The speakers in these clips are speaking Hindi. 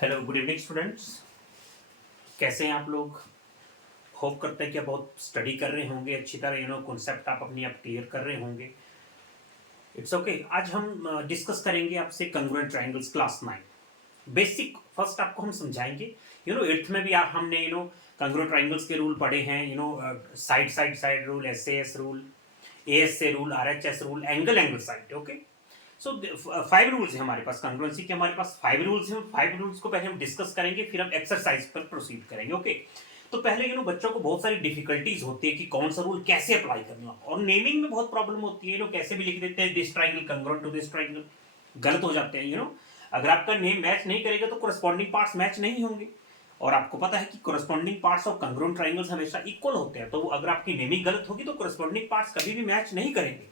Hello good evening students. कैसे हैं आप लोग? होप करते हैं कि आप बहुत स्टडी कर रहे होंगे, अच्छी तरह कॉन्सेप्ट आप अपनी आप क्लियर कर रहे होंगे। It's okay. आज हम डिस्कस करेंगे आपसे congruent triangles class 9 basic. First आपको हम समझाएंगे एट्थ में भी आप हमने कंग्रुएंट ट्रायंगल्स के रूल पढ़े हैं। Side side side rule, S rule, A rule, RHS rule, angle angle side. Okay. So 5 rules हैं हमारे पास कंग्रुएंसी के। हमारे पास 5 रूल्स हैं। 5 रूल्स को पहले हम डिस्कस करेंगे, फिर हम एक्सरसाइज पर प्रोसीड करेंगे। ओके। तो पहले बच्चों को बहुत सारी डिफिकल्टीज होती है कि कौन सा रूल कैसे अप्लाई करना, और नेमिंग में बहुत प्रॉब्लम होती है। कैसे भी लिख देते हैं this triangle congruent to this triangle, गलत हो जाते हैं। अगर आपका नेम मैच नहीं करेगा तो कोरस्पॉन्डिंग पार्ट्स मैच नहीं होंगे, और आपको पता है कि corresponding parts of congruent triangles हमेशा इक्वल होते हैं। तो अगर आपकी नेमिंग गलत होगी तो कोरस्पॉन्डिंग पार्ट्स कभी भी मैच नहीं करेंगे।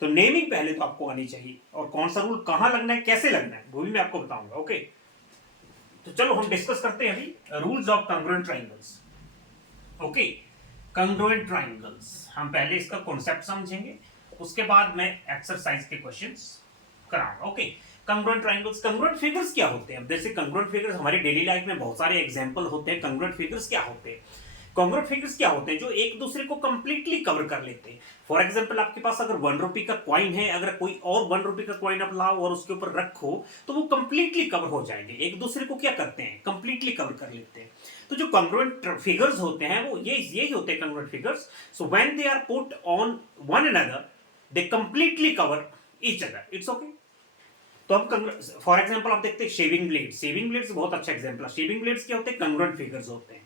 तो नेमिंग पहले तो आपको आनी चाहिए, और कौन सा रूल कहां लगना है, कैसे लगना है, वो भी मैं आपको बताऊंगा। ओके। तो चलो हम डिस्कस करते हैं अभी rules of congruent triangles. Okay. Congruent triangles हम पहले इसका कॉन्सेप्ट समझेंगे, उसके बाद मैं एक्सरसाइज के क्वेश्चंस कराऊंगा। Okay. Congruent triangles, congruent figures क्या होते हैं? जैसे कंग्रुएंट फिगर्स हमारी डेली लाइफ में बहुत सारे एग्जांपल होते हैं। कंग्रुएंट फिगर्स क्या होते हैं? कंग्रुएंट फिगर्स क्या होते हैं? जो एक दूसरे को कंप्लीटली कवर कर लेते हैं। फॉर एग्जांपल आपके पास अगर 1 रुपए का कॉइन है, अगर कोई और 1 रुपए का कॉइन आप लाओ और उसके ऊपर रखो तो वो कंप्लीटली कवर हो जाएंगे। एक दूसरे को क्या करते हैं? कंप्लीटली कवर कर लेते हैं। तो जो कंग्रुएंट फिगर्स होते हैं वो यही होते हैं congruent figures. So when they are put on one another they completely cover each other. It's okay. तो हम फॉर एग्जांपल आप देखते हैं शेविंग ब्लेड्स। शेविंग ब्लेड्स बहुत अच्छा एग्जांपल है। शेविंग ब्लेड्स क्या होते हैं? कंग्रुएंट फिगर्स होते हैं।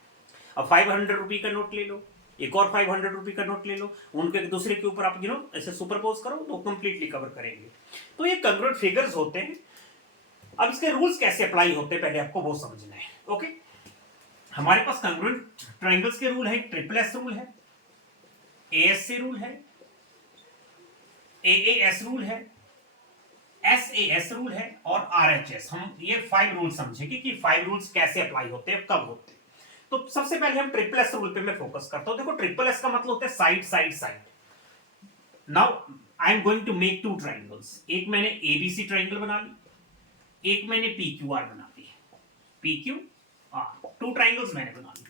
अब 500 रुपए का नोट ले लो, एक और 500 रुपए का नोट ले लो, उनके दूसरे के ऊपर आप ऐसे सुपरपोज करो तो कंप्लीटली कवर करेंगे। तो ये कंग्रुएंट फिगर्स होते हैं। अब इसके रूल्स कैसे अप्लाई होते हैं पहले आपको वो समझना है। ओके। हमारे पास कंग्रुएंट ट्रायंगल्स के रूल है। ट्रिपल एस रूल है, ASA रूल है, AAS रूल है, SAS रूल है, और RHS। हम ये 5 रूल समझेंगे कि 5 रूल्स कैसे अप्लाई होते हैं, कब होते हैं। तो सबसे पहले हम ट्रिपल एस रूल पे मैं फोकस करता हूं। देखो ट्रिपल एस का मतलब होता है side side side. Now I am going to make 2 triangles. एक मैंने ABC ट्रायंगल बना ली, एक मैंने PQR बना ली। PQR 2 ट्रायंगल्स मैंने बना ली।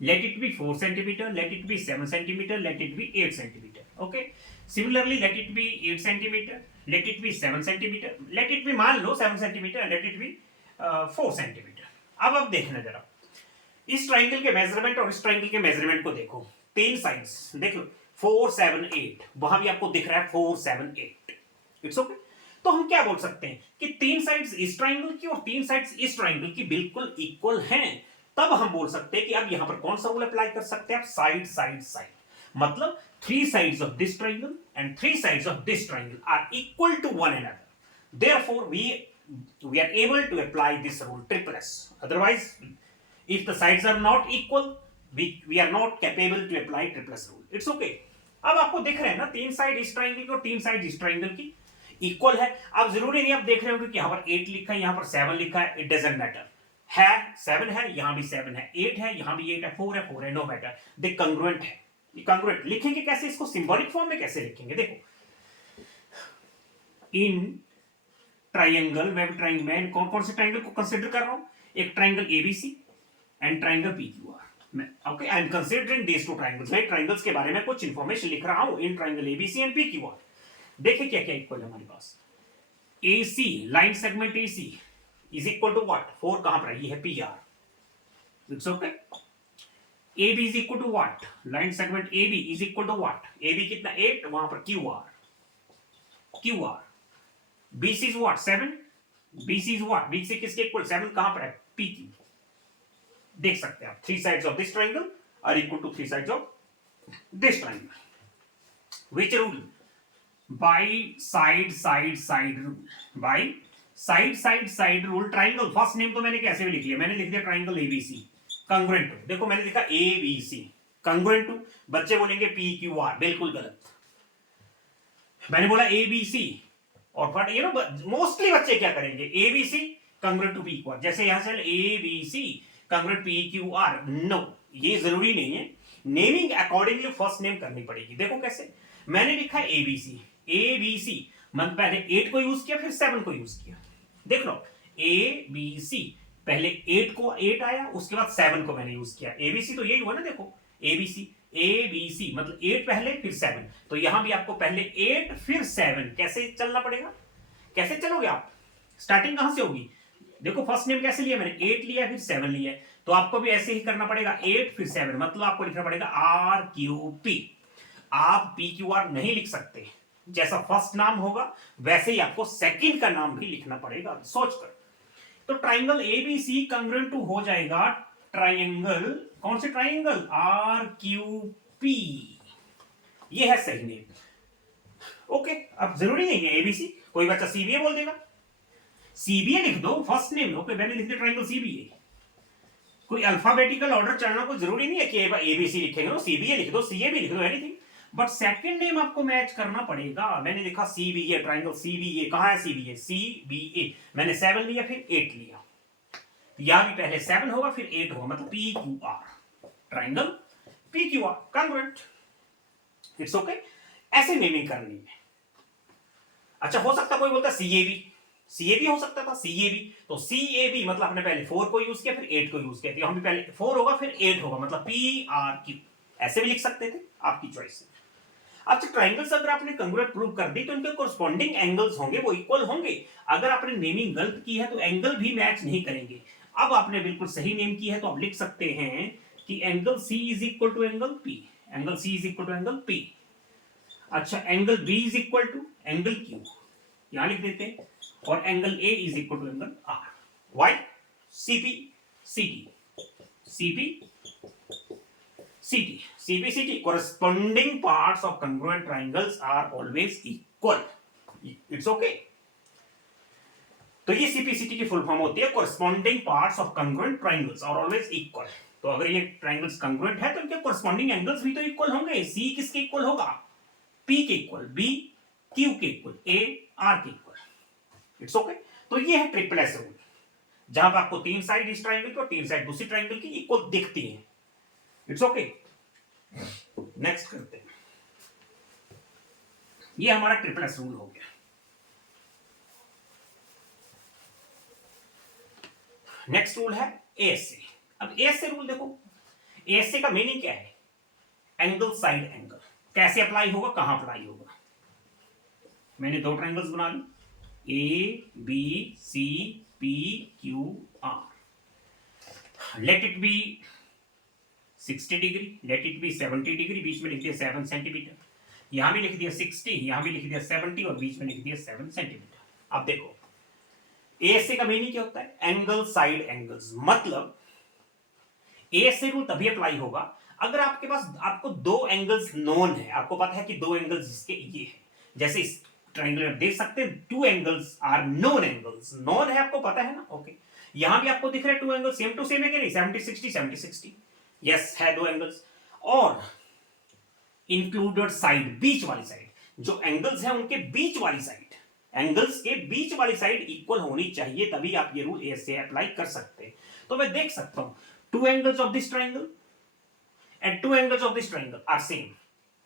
Let it be 4 centimetre, let it be 7 centimetre, let it be 8 centimetre. Okay. Similarly let it be 8 centimetre, let it be 7 centimetre, let it be मान लो 7 centimetre, let it be 4 centimetre. अब देखना जरा इस ट्रायंगल के मेजरमेंट और इस ट्रायंगल के मेजरमेंट को देखो। 3 साइड्स देख लो, 4 7 8। वहां भी आपको दिख रहा है 4 7 8। It's okay. तो हम क्या बोल सकते हैं कि 3 साइड्स इस ट्रायंगल की और 3 साइड्स इस ट्रायंगल की बिल्कुल इक्वल हैं। तब हम बोल सकते हैं कि अब यहां पर कौन सा रूल अप्लाई कर सकते हैं आप? Side side side. मतलब 3 sides of this triangle and 3 sides of this triangle are equal to one another. Therefore we are able to apply this rule triple S. Otherwise, if the sides are not equal, we are not capable to apply triple S rule. It's okay. अब आपको दिख रहे हैं ना 3 साइड इस ट्रायंगल की और 3 साइड इस ट्रायंगल की इक्वल है। अब जरूरी नहीं आप देख रहे होंगे कि यहां पर 8 लिखा है, यहां पर 7 लिखा है। It doesn't matter. है 7 है, यहां भी 7 है, 8 है, यहां भी 8 है, 4 है, 4 है, नो मैटर। दे कंग्रुएंट है। ये कंग्रुएंट लिखेंगे कैसे? इसको सिंबॉलिक फॉर्म में कैसे लिखेंगे? देखो इन ट्रायंगल, मैं कौन कौन से ट्रायंगल को कंसीडर कर रहा हूं? एक triangle ABC and triangle PQR। Okay, I am considering these 2 triangles. मैं ट्रायंगल्स के बारे में कुछ इंफॉर्मेशन लिख रहा हूं in triangle ABC and PQR। देखिए क्या क्या इक्वल है हमारे पास। AC line segment AC is equal to what? 4 कहां पर है? ये है PR। It's okay. AB is equal to what? Line segment AB is equal to what? AB कितना? 8, वहां पर QR। BC is what? 7। BC is what? BC किसके इक्वल? 7 कहां पर है? PQ। देख सकते हैं आप 3 sides of this triangle are equal to 3 sides of this triangle. Which rule? By side side side rule. By side side side rule triangle first name तो मैंने कैसे भी लिख लिया? मैंने लिख दिया ट्राइंगल ABC congruent to। देखो मैंने लिखा ABC congruent to। बच्चे बोलेंगे PQR, बिल्कुल गलत। मैंने बोला ABC और बट मोस्टली बच्चे क्या करेंगे? ABC congruent to PQR। जैसे यहां से ABC congruent PQR। नो, ये जरूरी नहीं है। नेमिंग अकॉर्डिंगली फर्स्ट नेम करनी पड़ेगी। देखो कैसे? मैंने लिखा ABC मन पहले 8 को यूज किया, फिर 7 को यूज किया। देख लो ABC पहले 8 आया, उसके बाद 7 को मैंने यूज किया। एबीसी तो यही हुआ ना, देखो एबीसी, एबीसी मतलब 8 पहले फिर 7, तो यहां भी आपको पहले 8 फिर 7 कैसे चलना पड़ेगा। कैसे चलोगे आप, स्टार्टिंग कहां से होगी, देखो फर्स्ट नेम कैसे लिया मैंने, 8 लिया फिर 7 लिया, तो आपको भी ऐसे ही करना पड़ेगा, 8 फिर 7, मतलब आपको लिखना पड़ेगा आर क्यू पी। आप पी क्यू आर नहीं लिख सकते, जैसा फर्स्ट नाम होगा वैसे ही आपको सेकंड का नाम भी लिखना पड़ेगा, सोचकर। तो ट्राइंगल एबीसी कांग्रुएंट टू हो जाएगा ट्राइंगल, कौन से ट्राइंगल, आर क्यू पी, ये है सही नेम। ओके, अब जरूरी नहीं है एबीसी, कोई बच्चा सीबीए बोल देगा, सीबीए लिख दो फर्स्ट नेम, ओके मैंने लिख दिया ट्राइंगल सीबीए। कोई अल्फाबेटिकल ऑर्डर चलना कोई जरूरी नहीं है कि एबीसी लिखेंगे, सीबीए लिख दो, सीए भी लिख दो, एनीथिंग, बट सेकंड नेम आपको मैच करना पड़ेगा। मैंने लिखा सीबीए, ट्राइंगल सीबीए, कहां है सीबीए, सीबीए, मैंने 7 लिया फिर 8 लिया, यहां भी पहले 7 होगा फिर 8 होगा, मतलब P Q are, triangle P Q are congruent. It's okay, ऐसे नेमिंग करनी है। अच्छा, हो सकता कोई बोलता सीएबी, सीएबी हो सकता था, सीएबी, तो सीएबी मतलब आपने पहले 4 को यूज किया फिर 8 को यूज किया, तो यहां भी पहले 4 होगा फिर 8 होगा, मतलब पी आर क्यू, ऐसे भी लिख सकते थे, आपकी चॉइस है। अच्छा, ट्राइंगल्स अगर आपने कंग्रुएंट प्रूव कर दी तो इनके कोरस्पॉन्डिंग एंगल्स होंगे वो इक्वल होंगे। अगर आपने नेमिंग गलत की है तो एंगल भी मैच नहीं करेंगे। अब आपने बिल्कुल सही नेम की है तो आप लिख सकते हैं कि angle C is equal to angle P, angle C is equal to angle P. अच्छा, angle B is equal to angle Q, यहां लिख देते हैं, और angle A is equal to angle R. Why, CP CT, CP CT, CPCT, corresponding parts of congruent triangles are always equal. It's okay. तो ये CPCT की फुल फॉर्म होती है corresponding parts of congruent triangles are always equal. तो अगर ये ट्राइंगल्स congruent है तो इनके corresponding angles भी तो equal होंगे। C किसके equal होगा, P के equal, B Q के equal, A R के equal. It's okay. तो ये है ट्रिपल एस रूल, जहां पर आपको 3 साइड इस ट्राइंगल की और 3 साइड दूसरी ट्राइंगल की इक्वल दिखती हैं। इट्स ओके, नेक्स्ट करते हैं। ये हमारा ट्रिपल एस रूल हो गया। नेक्स्ट रूल है एएसए। अब एएसए रूल देखो, एएसए का मीनिंग क्या है, एंगल साइड एंगल। कैसे अप्लाई होगा, कहां अप्लाई होगा, मैंने 2 ट्राइंगल्स बना ली, A B C P Q R, let it be 60 degree, let it be 70 degree, बीच में लिख दिया 7 सेंटीमीटर, यहां भी लिख दिया 60, यहां भी लिख दिया 70 और बीच में लिख दिया 7 सेंटीमीटर। अब देखो एएसए का मीनिंग क्या होता है, एंगल साइड एंगल्स, मतलब एएसए रूल तभी अप्लाई होगा अगर आपके पास आपको 2 एंगल्स नोन है, आपको पता है कि 2 एंगल्स इसके ये है, जैसे इस ट्रायंगल में देख सकते हैं 2 angles are known angles, known है आपको पता है ना, ओके। यहां भी आपको दिख रहा है 2 एंगल सेम टू सेम है कि नहीं, 70 60 70 60, यस है 2 एंगल्स, और इंक्लूडेड साइड, बीच वाली साइड, जो एंगल्स हैं उनके बीच वाली साइड, एंगल्स के बीच वाली साइड इक्वल होनी चाहिए, तभी आप ये रूल ऐसे अप्लाई कर सकते हैं। तो मैं देख सकता हूं 2 angles of this triangle and 2 angles of this triangle are same,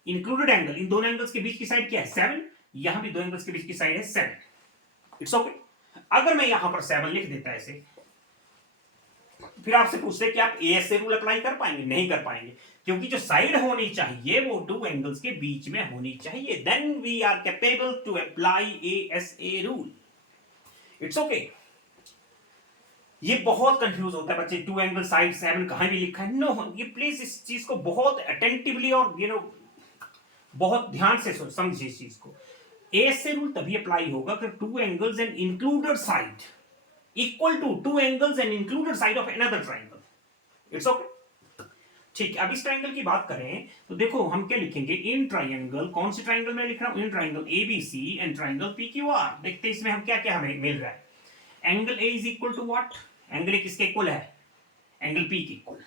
included angle, इन दोनों एंगल्स के बीच की साइड क्या है 7, यहां भी 2 एंगल्स के बीच की साइड है 7। It's okay. अगर मैं यहां पर 7 लिख देता ऐसे, फिर आपसे पूछते कि आप एएसए रूल अप्लाई कर पाएंगे, नहीं कर पाएंगे, क्योंकि जो साइड होनी चाहिए वो 2 एंगल्स के बीच में होनी चाहिए, then we are capable to apply ASA rule. It's okay. ये बहुत कंफ्यूज होता है बच्चे, 2 एंगल साइड 7 कहां भी लिखा है, नो, ये प्लीज इस चीज को बहुत अटेंटिवली और बहुत ध्यान से समझिए इस चीज को। एएसए रूल तभी अप्लाई होगा कि 2 angles and included side equal to 2 angles and included side of another triangle. It's okay. ठीक है, अब इस ट्रायंगल की बात करें तो देखो हम क्या लिखेंगे, इन ट्रायंगल, कौन सी ट्रायंगल में लिख रहा हूं, in triangle ABC and triangle PQR. देखते हैं इसमें हम क्या क्या हमें मिल रहा है। Angle A is equal to what, angle A किसके इक्वल है, एंगल पी के equal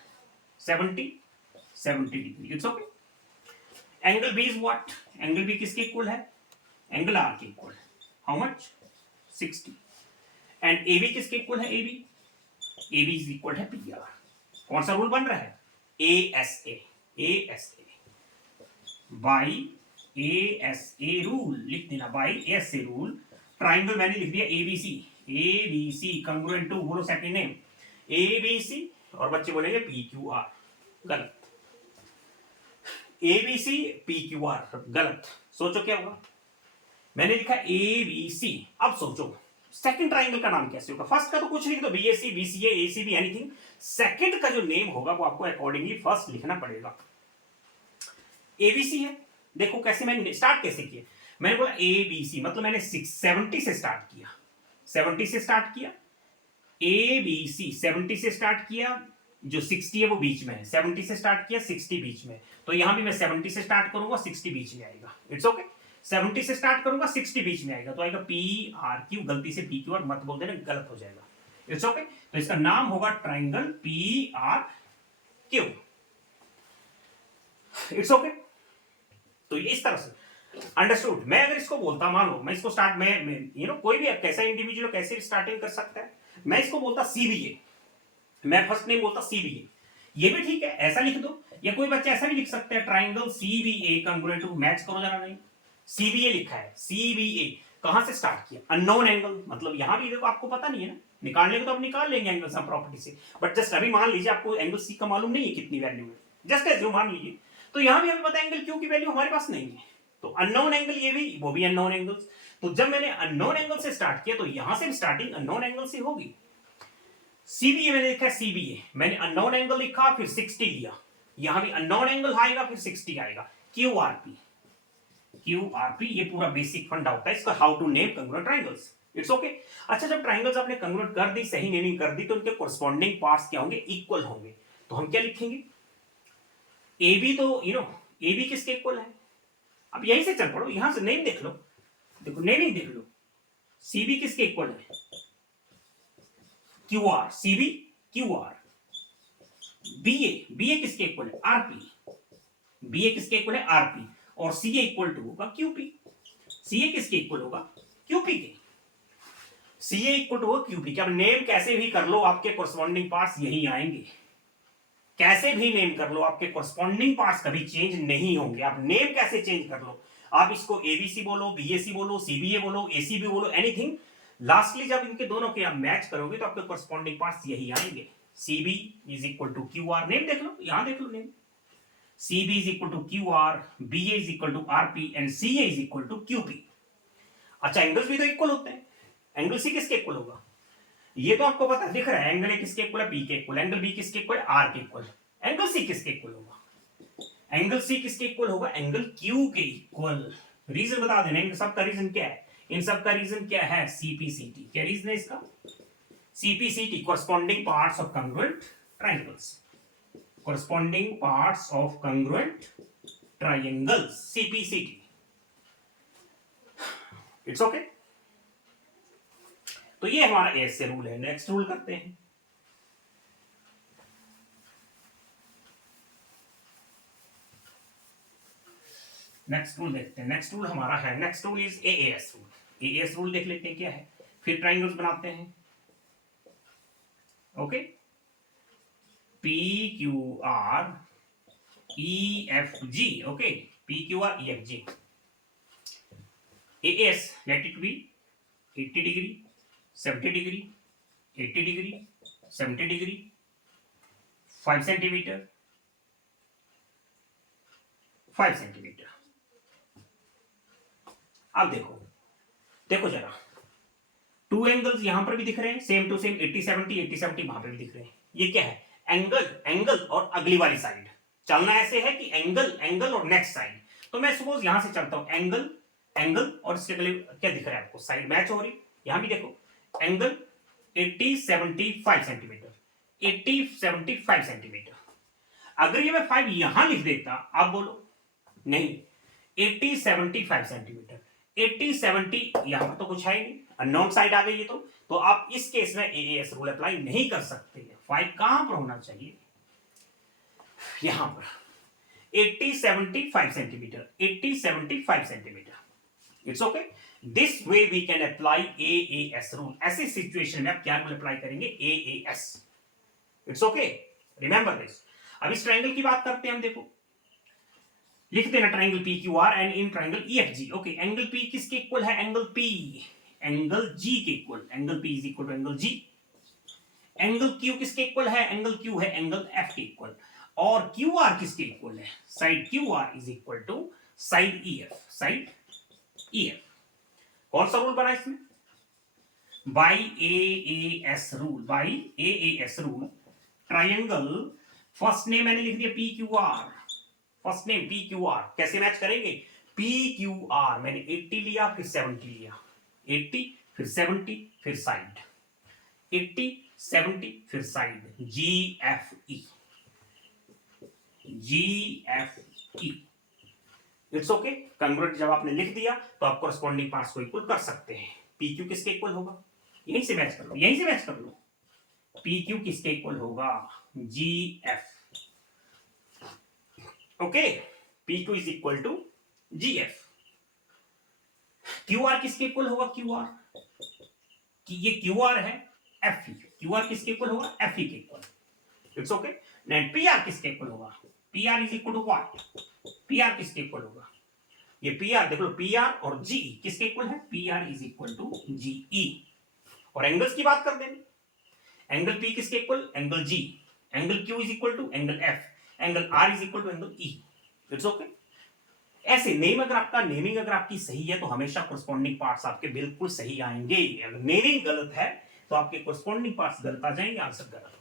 70 degree. It's okay. Angle B is what, angle B किसके इक्वल है, एंगल आर के equal, how much 60। And A B किसके इक्वल है, ए बी इज इक्वल है पी आर। कौन सा रूल बन रहा है, एएसए बाई एएसए रूल लिख देना, बाई एएसए रूल। ट्राइंगल मैंने लिख दिया एबीसी, एबीसी कंग्रुएंट टू, बोलो सेकंड नेम, ABC और बच्चे बोलेंगे PQR, गलत। ABC PQR गलत। सोचो क्या होगा, मैंने लिखा ABC। अब सोचो सेकंड ट्राइंगल का नाम कैसे होगा। फर्स्ट का तो कुछ नहीं, तो BSc BCA ACB anything. Second का जो नेम होगा वो आपको अकॉर्डिंगली फर्स्ट लिखना पड़ेगा। ABC है, देखो कैसे मैंने स्टार्ट कैसे किया। मैंने बोला ABC, मतलब मैंने 70 से स्टार्ट किया, 70 से स्टार्ट किया। ABC 70 से स्टार्ट किया, जो 60 है वो बीच में है। 70 से स्टार्ट किया, 60 बीच में, तो यहां भी मैं 70 से स्टार्ट करूंगा, 60 बीच में आएगा। It's okay. 70 से स्टार्ट करूंगा, 60 बीच में आएगा, तो आएगा PRQ। गलती से PQR मत बोल देना, गलत हो जाएगा। It's okay. तो इसका नाम होगा ट्राइंगल PRQ। It's okay. तो ये इस तरह से अंडरस्टूड। मैं अगर इसको बोलता, मान लो मैं इसको स्टार्ट में कोई भी कैसा इंडिविजुअल कैसे भी स्टार्टिंग कर सकता है। मैं इसको बोलता CBA, मैं फर्स्ट नेम बोलता CBA। ये भी ठीक है, ऐसा लिख दो, या कोई बच्चा ऐसा भी लिख सकता है, triangle CBA congruent to, match करो जरा। नहीं, CBA लिखा है, CBA कहां से स्टार्ट किया, अननोन एंगल, मतलब यहां भी देखो आपको पता नहीं है ना, निकालने को तो आप निकाल लेंगे एंगल सम प्रॉपर्टी से, बट जस्ट अभी मान लीजिए आपको एंगल C का मालूम नहीं है कितनी वैल्यू है, जस्ट एज्यूम मान लीजिए। तो यहां भी हमें पता है एंगल Q की वैल्यू हमारे पास नहीं है, तो अननोन एंगल ये भी, वो भी अननोन एंगल्स। तो जब मैंने अननोन एंगल से स्टार्ट किया तो यहां से स्टार्टिंग अननोन एंगल से होगी। CBA मैंने लिखा CBA, मैंने अननोन एंगल लिखा, फिर 60 लिया, यहां भी अननोन एंगल आएगा, फिर 60 आएगा। QRP, ये पूरा बेसिक फंडा होता है इसका, how to name congruent triangles. It's okay. अच्छा, जब ट्रायंगल्स आपने कंग्रुएंट कर दी, सही नेमिंग कर दी, तो उनके कोरस्पॉन्डिंग पार्ट्स क्या होंगे, इक्वल होंगे। तो हम क्या लिखेंगे, AB, तो AB किसके इक्वल है। अब यहीं से चल पड़ो, यहां से नेम देख लो, देखो नेमिंग देख लो, CB किसके इक्वल है, QR, CB QR। BA किसके इक्वल है, RP, BA किसके इक्वल है, RP। और CA इक्वल टू होगा QP, CA किसके इक्वल होगा, QP के। CA इक्वल टू होगा QP के। अब नेम कैसे भी कर लो, आपके कोरस्पॉन्डिंग पार्ट्स यही आएंगे, कैसे भी नेम कर लो, आपके कोरस्पॉन्डिंग पार्ट्स कभी चेंज नहीं होंगे। आप नेम कैसे चेंज कर लो, आप इसको ABC बोलो, BAC बोलो, CBA बोलो, ACB बोलो, एनीथिंग, लास्टली जब इनके दोनों के आप मैच करोगे तो आपके कोरस्पॉन्डिंग पार्ट्स यही आएंगे। CB is equal to QR, name देख लो, यहां देख लो name, CB is equal to QR, BA is equal to RP and CA is equal to QP। अच्छा, एंगल्स भी तो इक्वल होते हैं, एंगल C किसके इक्वल होगा, ये तो आपको पता दिख रहा है, एंगल A किसके इक्वल है, B के इक्वल, एंगल B किसके इक्वल है, R के इक्वल, एंगल C किसके इक्वल होगा, एंगल C किसके इक्वल होगा, एंगल Q के इक्वल। रीजन बता देना, इन सब का रीजन क्या है, इन सब का रीजन क्या है, CPCT। क्या रीजन है इसका, CPCT, corresponding parts of congruent triangles, corresponding parts of congruent triangles, CPCT। It's okay. तो ये हमारा एस से रूल है। नेक्स्ट रूल करते हैं, नेक्स्ट रूल देखते हैं। नेक्स्ट रूल हमारा है, next rule is AAS rule. AAS rule देख लेते हैं क्या है, फिर ट्राइंगल्स बनाते हैं। Okay, PQR EFG, okay, PQR EFG। AAS, let it be 80 degree, 70 degree, 80 degree, 70 degree, 5 centimetre, 5 centimetre. अब देखो जरा, टू एंगल्स यहां पर भी दिख रहे हैं, सेम टू सेम, 80 70, 80 70 वहां पर भी दिख रहे हैं। ये क्या है, एंगल और अगली वाली साइड। चलना ऐसे है कि एंगल और नेक्स्ट साइड। तो मैं सपोज यहां से चलता हूं, एंगल और इसके अगले क्या दिख रहा है आपको, साइड मैच हो रही। यहां भी देखो, एंगल 80 75 सेंटीमीटर, 80 75 सेंटीमीटर। अगर ये मैं 5 यहां लिख देता, आप बोलो नहीं, 80 75 सेंटीमीटर, 80 70 यहां पर तो कुछ है ही नहीं, अननोन साइड आ गई है। तो आप इस केस में AAS रूल अप्लाई नहीं कर सकते। 5 कहां पर होना चाहिए, यहां पर 80 75 centimetre, 80 75 centimetre. It's okay. This way we can apply AAS rule. ऐसी सिचुएशन में आप क्या रूल अप्लाई करेंगे, AAS। It's okay, remember this. अब इस ट्रायंगल की बात करते हैं हम। देखो, लिख देना triangle PQR and in triangle EFG। Okay, angle P किसके इक्वल है, एंगल P एंगल G के equal, angle P is equal to angle G। Angle Q किसके इक्वल है? एंगल क्यू है एंगल एफ के इक्वल। और क्यू आर किसके इक्वल है? Side Q R is equal to side E F. Side E F कौन सा रूल बना इसमें? By A S rule. By A S rule triangle, first name मैंने लिख दिया P Q are. First name P Q are कैसे मैच करेंगे? पी क्यू आर मैंने 80 लिया फिर 70 लिया, 80 फिर 70 फिर साइड, 80 70 फिर side, G F E. G F E it's okay. Congruent जब आपने लिख दिया तो आप कोरस्पॉन्डिंग पार्ट्स को इक्वल कर सकते हैं। पी क्यू किसके इक्वल होगा? यहीं से मैच कर लो, यहीं से मैच कर लो। पी क्यू किसके इक्वल होगा? G F. Okay, P Q is equal to G F. Q R किसके इक्वल होगा? क्यू आर कि ये क्यू आर है एफ ई। क्यू आर किसके इक्वल होगा? एफ ई के equal. It's okay. And P R किसके इक्वल होगा? P R is equal to what? P R किसके इक्वल होगा? ये पी आर देख लो, पी आर और जी किसके इक्वल है? P R is equal to G E. और एंगल्स की बात कर देंगे, एंगल पी किसके equal? Angle G. Angle Q is equal to angle F. Angle R is equal to angle E. It's okay. ऐसे नेम अगर आपका नेमिंग अगर आपकी सही है तो हमेशा कोरस्पॉन्डिंग पार्ट्स आपके बिल्कुल सही आएंगे। अगर नेमिंग गलत है तो आपके कोरस्पॉन्डिंग पार्ट्स गलत आ जाएंगे, आंसर गलत।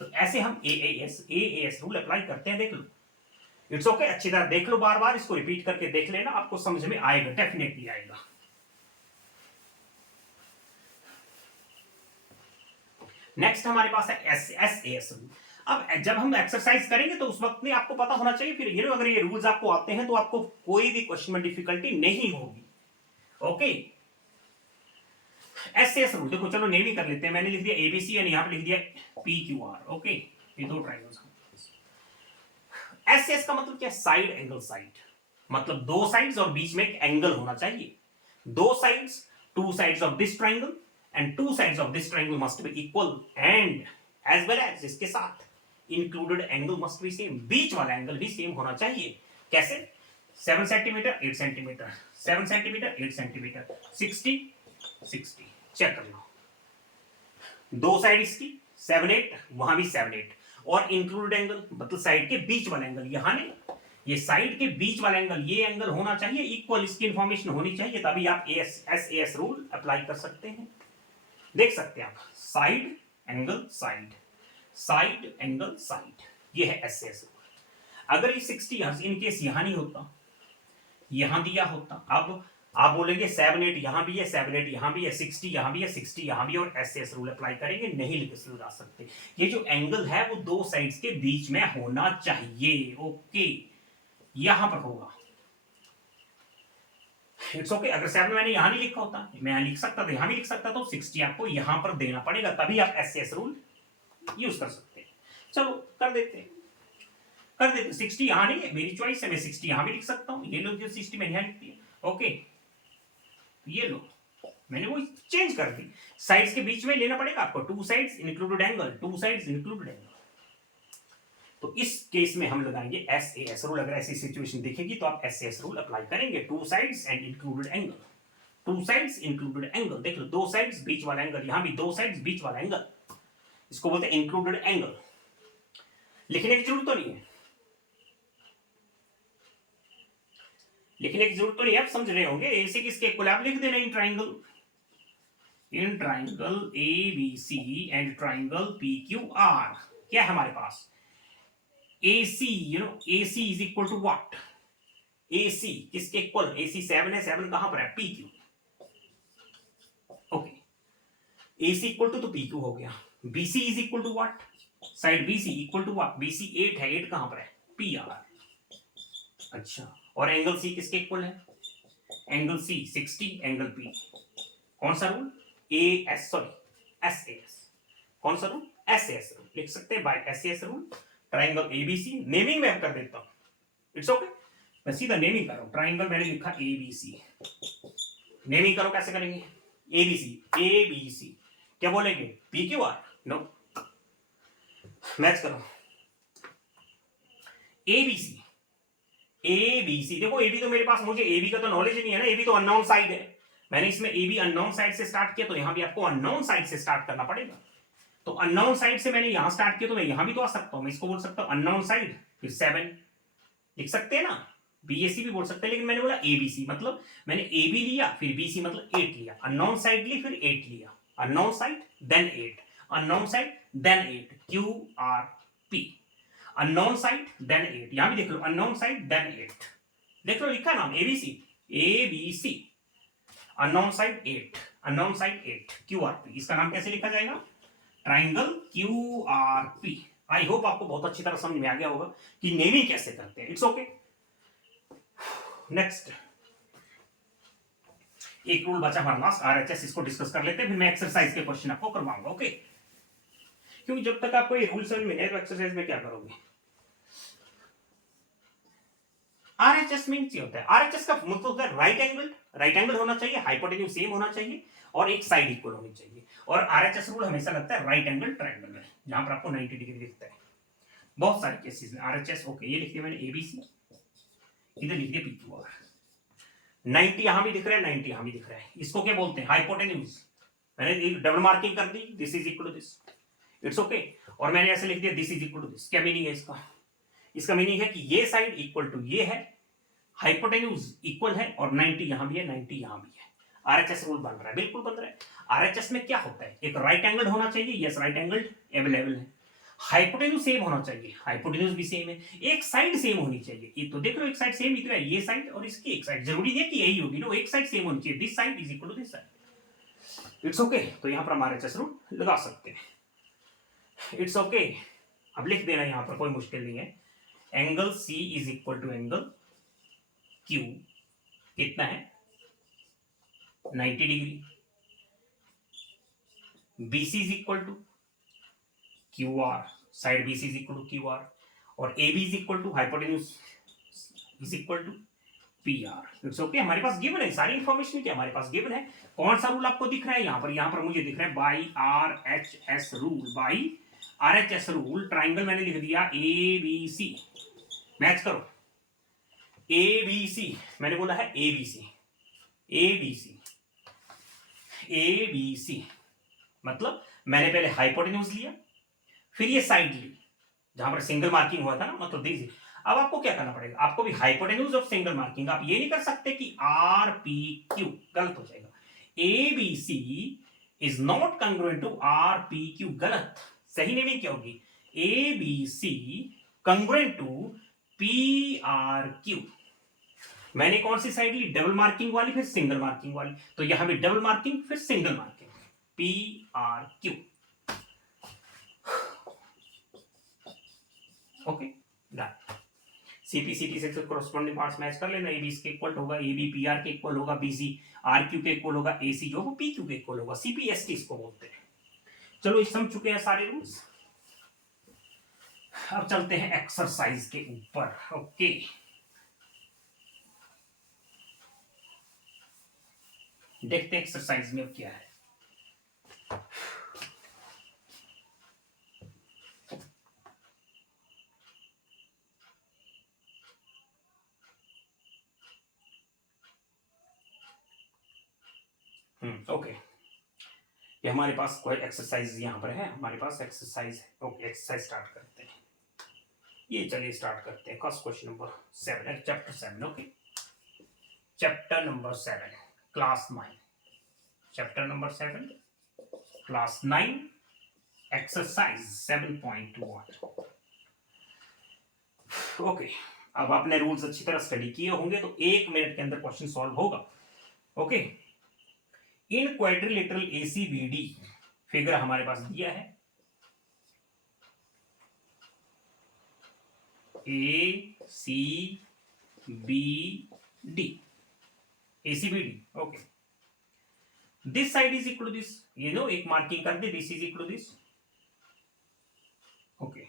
तो ऐसे हम ए एस रूल अप्लाई करते हैं। देख लो, इट्स ओके। अच्छी तरह देख लो, बार बार इसको रिपीट करके देख लेना, आपको समझ में आएगा, डेफिनेटली आएगा। नेक्स्ट हमारे पास है एस एस रूल। अब जब हम एक्सरसाइज करेंगे तो उस वक्त में आपको पता होना चाहिए, फिर ये अगर ये रूल्स आपको आते हैं तो आपको कोई भी क्वेश्चन में डिफिकल्टी नहीं होगी। ओके, एस एस रूल देखो, चलो नेमी कर लेते हैं। मैंने लिख दिया एबीसी और यहां पे लिख दिया पी क्यू आर। ओके, ये दो ट्रायंगल्स। एस एस का मतलब क्या है? साइड एंगल साइड, मतलब दो साइड्स और बीच में एक एंगल होना चाहिए। दो sides, two sides of this triangle and two sides of this triangle must be equal and as well as इसके साथ included angle must be same. बीच वाला एंगल भी सेम होना चाहिए। कैसे? 7 centimetre 8 centimetre, 7 centimetre 8 centimetre, 60 60। Check कर लो, दो साइड इसकी 7 8, वहां भी 7 8, और इंक्लूडेड एंगल मतलब साइड के बीच वाला एंगल, यहां नहीं, ये साइड के बीच वाला एंगल, ये एंगल होना चाहिए इक्वल, इसकी इंफॉर्मेशन होनी चाहिए, तभी आप एस एस रूल अप्लाई कर सकते हैं। देख सकते हैं आप, side angle side, side angle side, ये है एस एस रूल। अगर ये 60 इनकेस यहां नहीं होता, यहां दिया होता, अब आप बोलेंगे 7 8 यहां भी है, 7 8 यहां भी है, 60 यहां भी है, 60 यहां भी है, और एस एस रूल अप्लाई करेंगे, नहीं लिखा जा सकते। ये जो एंगल है वो दो साइड्स के बीच में होना चाहिए। ओके, यहां पर होगा। It's okay. अगर 7 मैंने यहां नहीं लिखा होता, मैं यहां लिख सकता था, यहां भी लिख सकता, तो 60 आपको यहां पर देना पड़ेगा, तभी आप एस एस रूल यूज कर सकते हैं। चलो कर देते हैं, कर देते। 60 यहां नहीं है, मेरी चॉइस है, मैं 60 यहां भी लिख सकता हूं। ये लो, जो 60 मैंने यहां लिख दिया। ओके, ये लो, मैंने वो चेंज कर दी। साइड्स के बीच में लेना पड़ेगा आपको, two sides included angle, two sides included angle. तो इस केस में हम लगाएंगे एस ए एस रूल। अगर ऐसी सिचुएशन दिखेगी तो आप एस एस रूल अप्लाई करेंगे। Two sides and included angle, two sides included angle, देख लो, दो साइड्स बीच वाला एंगल, यहां भी दो साइड्स बीच वाला एंगल, इसको बोलते हैं इंक्लूडेड एंगल। लिखने की जरूरत तो नहीं है, लिखने की जरूरत तो नहीं, आप समझ रहे होंगे। एसी किसके इक्वल आप लिख देना, in triangle A B C and triangle P Q R. क्या है हमारे पास? AC, AC is equal to what? AC किसके इक्वल? AC 7 है, 7 कहां पर है? PQ। Okay, AC equal to तो PQ हो गया। BC is equal to what? Side BC equal to what? BC 8 है, 8 कहां पर है? PR। अच्छा, और एंगल C किसके इक्वल है? Angle C 60, angle P। कौन सा रूल? SAS। कौन सा रूल? SAS रूल लिख सकते हैं, by SAS rule triangle ABC. Naming में कर देता हूं, इट्स ओके। मैं सीधा नेमिंग कर रहा हूं। ट्राइंगल मैंने लिखा एबीसी, नेमिंग करो, कैसे करेंगे? एबीसी, एबीसी क्या बोलेंगे? P Q R, no, match करो। एबीसी, एबीसी, देखो एबी तो मेरे पास, मुझे एबी का तो नॉलेज नहीं है ना, एबी तो अननोन साइड है। मैंने इसमें एबी अननोन साइड से स्टार्ट किया, तो यहां भी आपको अननोन साइड से स्टार्ट करना पड़ेगा। तो अननोन साइड से मैंने यहां स्टार्ट किया तो मैं यहां भी तो आ सकता हूं, मैं इसको बोल सकता हूं अननोन साइड फिर 7 लिख सकते हैं ना, बीएसी भी बोल सकते हैं, लेकिन मैंने बोला एबीसी, मतलब मैंने ए बी लिया फिर बीसी मतलब 8 लिया, अननोन साइड ली फिर 8 लिया, unknown side then 8, unknown side then 8, Q R P, unknown side then 8, यहां भी देख लो अननोन साइड देन 8, देख लो लिखा नाम ABC, ABC, unknown side 8, unknown side 8, Q R P, इसका नाम कैसे लिखा जाएगा, triangle Q R P. I hope आपको बहुत अच्छी तरह समझ में आ गया होगा कि नेमिंग कैसे करते हैं। It's okay. नेक्स्ट एक रूल बचा हमारे पास आरएचएस, इसको डिस्कस कर लेते हैं, फिर मैं एक्सरसाइज के क्वेश्चन आपको करवाऊंगा। ओके, क्योंकि जब तक आपको ये रूल समझ में नहीं आए तो एक्सरसाइज में क्या करोगे। आरएचएस मीन क्या होता है, आरएचएस का मतलब होता है राइट एंगल, राइट एंगल होना चाहिए, हाइपोटेन्यूज सेम होना चाहिए और एक साइड इक्वल होनी चाहिए। और आरएचएस रूल हमेशा लगता है राइट एंगल ट्रायंगल में, जहां पर आपको 90 डिग्री दिखता है बहुत सारे केसेस में। आरएचएस ओके, ये लिख दिया मैंने एबीसी, इधर लिख दिया पीक्यूआर, 90 यहां भी दिख रहा है, 90 यहां भी दिख रहा है, इसको क्या बोलते हैं, हाइपोटेन्यूज। मैंने एक डबल मार्किंग कर दी, this is equal to this, it's okay. और मैंने ऐसे लिख दिया this is equal to this. क्या मीनिंग है इसका, इसका मीनिंग है कि ये साइड इक्वल टू ये है, हाइपोटेन्यूज इक्वल है और 90 यहां भी है, 90 यहां भी है। आरएचएस रूल बन रहा है, बिल्कुल बन रहा है। आरएचएस में क्या होता है, एक राइट एंगल होना चाहिए, यस राइट एंगल अवेलेबल है, हाइपोटेन्यूज सेम होना चाहिए, हाइपोटेन्यूज भी सेम है, एक साइड सेम होनी चाहिए। ये तो देख लो एक साइड सेम ही तो है, ये साइड और इसकी एक साइड, जरूरी नहीं है कि यही होगी ना, एक साइड सेम होनी चाहिए, this side is equal to this side. It's okay, तो यहां पर हम आरएचएस रूल लगा सकते हैं। इट्स ओके, अब लिख देना यहां पर, कोई मुश्किल नहीं है। Angle C is equal to angle Q, कितना है 90 degree, BC is equal to Q R, side BC is equal to Q R, और A B is equal to hypotenuse is equal to P R. It's okay, हमारे पास गिवन है सारी इंफॉर्मेशन, क्या हमारे पास गिवन है। कौन सा रूल आपको दिख रहा है यहां पर मुझे दिख रहा है by R H S rule, by R H S rule, triangle मैंने लिख दिया ए बी सी, मैच करो, ए बी सी मैंने बोला है A B C, A B C, A B C, मतलब मैंने पहले हाइपोटेन्यूज लिया फिर ये साइड ली जहां पर सिंगल मार्किंग हुआ था ना, मतलब दीजिए। अब आपको क्या करना पड़ेगा, आपको भी हाइपोटेन्यूज और सिंगल मार्किंग, आप ये नहीं कर सकते कि आर पी क्यू, गलत हो जाएगा। A B C is not congruent to R P Q, गलत, सही नेमिंग क्या होगी, A B C congruent to P R Q. मैंने कौन सी साइड ली, डबल मार्किंग वाली फिर सिंगल मार्किंग वाली, तो यहां भी डबल मार्किंग फिर single marking, P R Q. Okay done. CPCT से कॉरेस्पॉन्डिंग पार्ट्स मैच कर लेना, एबी इसके इक्वल होगा, एबी पी आर के इक्वल होगा, बीसी आर क्यू के इक्वल होगा, एसी जो वो पी क्यू के इक्वल होगा, सीपीएसटी इसको बोलते हैं। चलो ये समझ चुके हैं सारे रूल्स। अब चलते हैं एक्सरसाइज के ऊपर। ओके, देखते हैं एक्सरसाइज में क्या है। ओके, ये हमारे पास कोई एक्सरसाइज यहां पर है, हमारे पास एक्सरसाइज है। ओके, एक्सरसाइज स्टार्ट करते हैं। ये चलिए स्टार्ट करते हैं। First question number 7, chapter 7। Okay, chapter number 7, class 9, chapter number 7, class 9, exercise 7.1। Okay, अब आपने रूल्स अच्छी तरह स्टडी किए होंगे तो 1 मिनट के अंदर क्वेश्चन सॉल्व होगा। Okay, in quadrilateral ACBD figure हमारे पास दिया है, A C B D, ACBD. Okay, this side is equal to this, ये नो एक मार्किंग कर दे, this is equal to this. Okay,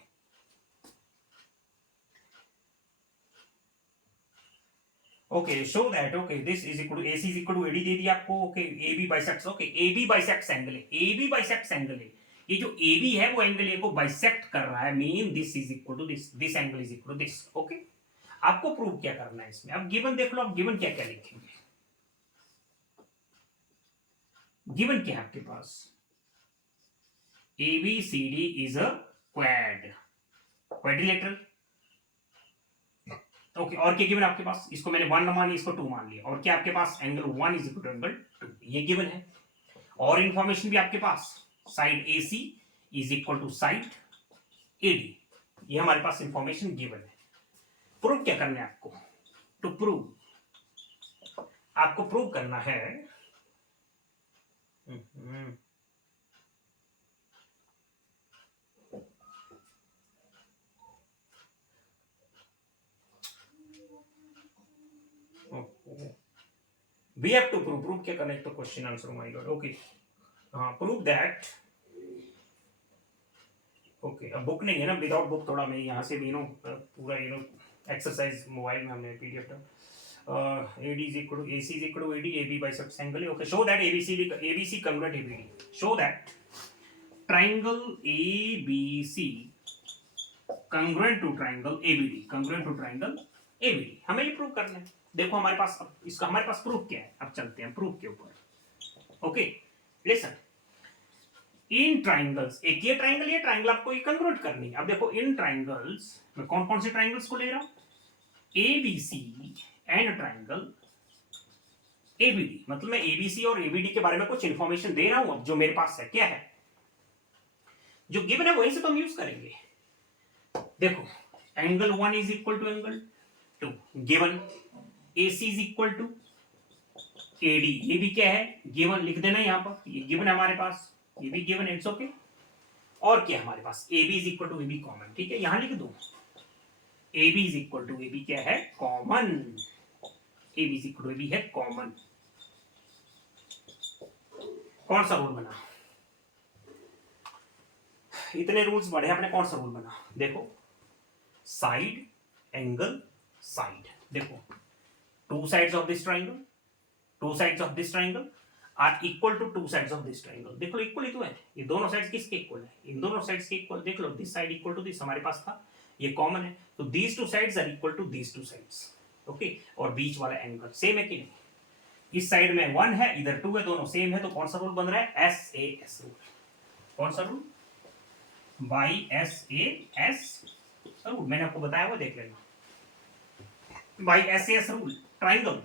okay show that, okay this is equal to AC is equal to AD दे दिया आपको। Okay, AB bisects, okay AB bisects angle है, एबी बाइसेक्ट्स एंगल है, ये जो एबी है वो एंगल ए को बाइसेक्ट कर रहा है, mean this is equal to this, this angle is equal to this. Okay, आपको प्रूव क्या करना है इसमें, अब गिवन देख लो, अब गिवन क्या क्या लिखेंगे। गिवन क्या है आपके पास, ABCD is a quadrilateral. Okay, और क्या गिवन आपके पास? इसको मैंने 1 मान लिया, इसको 2 मान लिया, और क्या आपके पास? Angle 1 is equal to angle 2, ये गिवन है। और इंफॉर्मेशन भी आपके पास, side AC is equal to side AD, ये हमारे पास इंफॉर्मेशन गिवन है। प्रूव क्या करना है आपको? टू प्रूव, आपको प्रूव करना है we have to prove क्या करना है? तो question answer, my God. Okay, हाँ, प्रूव दैट। ओके, अब बुक नहीं है ना, विदाउट बुक थोड़ा मैं यहाँ से भी पूरा एक्सरसाइज मोबाइल में हमने PDF AD is equal to AC is equal to AD, AB bisects angle. Okay, show that ABC congruent ABD. Show that triangle ABC congruent to triangle ABD. हमें ये प्रूव करना है। देखो हमारे पास, इसका हमारे पास प्रूफ क्या है? अब चलते हैं प्रूफ के ऊपर। ओके, लिसन, इन ट्राइंगल्स, एक ये ट्राइंगल आपको ये कन्वर्ट करनी है। अब देखो इन ट्राइंगल्स, मैं कौन कौन से ट्राइंगल्स को ले रहा हूं? ABC एंड ट्राइंगल ABD, मतलब मैं ABC और ABD के बारे में कुछ इंफॉर्मेशन दे रहा हूं। अब जो मेरे पास है, क्या है जो गिवन है, वहीं से तो हम यूज करेंगे। देखो, angle 1 is equal to angle 2 given, AC is equal to AD, ये भी क्या है? गिवन। लिख देना यहां पर, ये गिवन है हमारे पास, ये भी गिवन है, इट्स ओके। और क्या हमारे पास? AB is equal to AB common, ठीक है, यहां लिख दो AB is equal to AB क्या है? Common. AB is equal to AB है कॉमन। कौन सा रूल बना? इतने रूल्स बढ़े अपने, कौन सा रूल बना? देखो, साइड एंगल साइड, देखो two sides of this triangle are equal to two sides of this triangle. देखो इक्वल ही तो है, ये दोनों साइड्स किसके इक्वल है? इन दोनों साइड्स के इक्वल। देख लो, this side equal to this हमारे पास था, ये कॉमन है, तो these two sides are equal to these two sides. Okay, और बीच वाला एंगल सेम है कि नहीं? इस साइड में 1 है, इधर 2 है, दोनों सेम है, तो कौन सा रूल बन रहा है? SAS rule. कौन सा रूल? बाई SAS रूल, मैंने आपको बताया हुआ, देख लेना। By SAS rule, triangle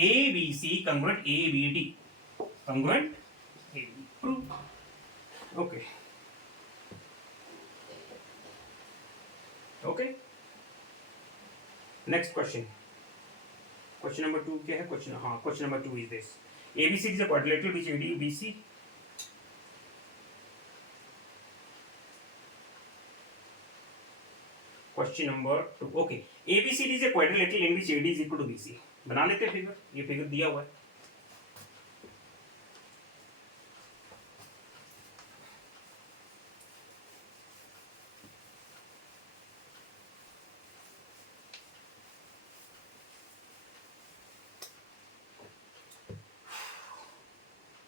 ABC congruent ABD, proof. Okay, next question number 2 क्या है? question number 2 is this: ABC is a quadrilateral which AD BC question number 2। Okay, ABCD is a quadrilateral in which AD is equal to BC। बना लेते हैं फिगर, ये फिगर दिया हुआ है।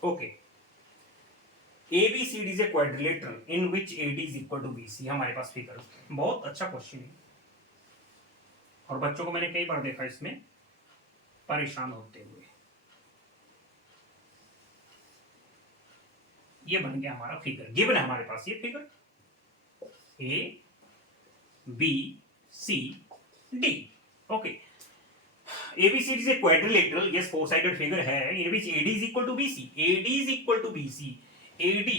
Okay, ABCD is a quadrilateral in which AD is equal to BC, हमारे पास फिगर। बहुत अच्छा क्वेश्चन है, और बच्चों को मैंने कई बार देखा इसमें परेशान होते हुए। ये बन गया हमारा फिगर, गिवन है हमारे पास ये figure ABCD। Okay, ABCD is a quadrilateral, yes, four sided figure है, in which AD is equal to BC, AD is equal to BC, AD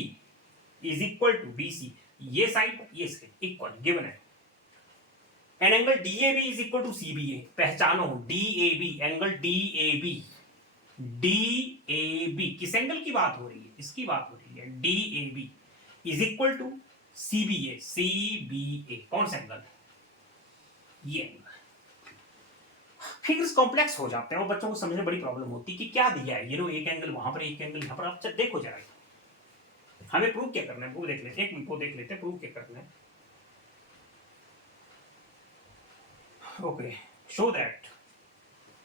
is equal to BC, ये साइड ये साइड इक्वल गिवन है। And angle DAB is equal to CBA, पहचानो DAB, एंगल DAB किस एंगल की बात हो रही है? इसकी बात हो रही है। DAB is equal to CBA, कौन सा एंगल? ये एंगल। फिगर्स कॉम्प्लेक्स हो जाते हैं और बच्चों को समझने बड़ी प्रॉब्लम होती है कि क्या दिया है, ये लो एक एंगल वहां पर, एक एंगल यहां पर। आप देखो जरा, हमें प्रूव क्या करना है वो देख लेते हैं, एक मिनट को देख लेते हैं प्रूव क्या करना है। ओके, शो दैट,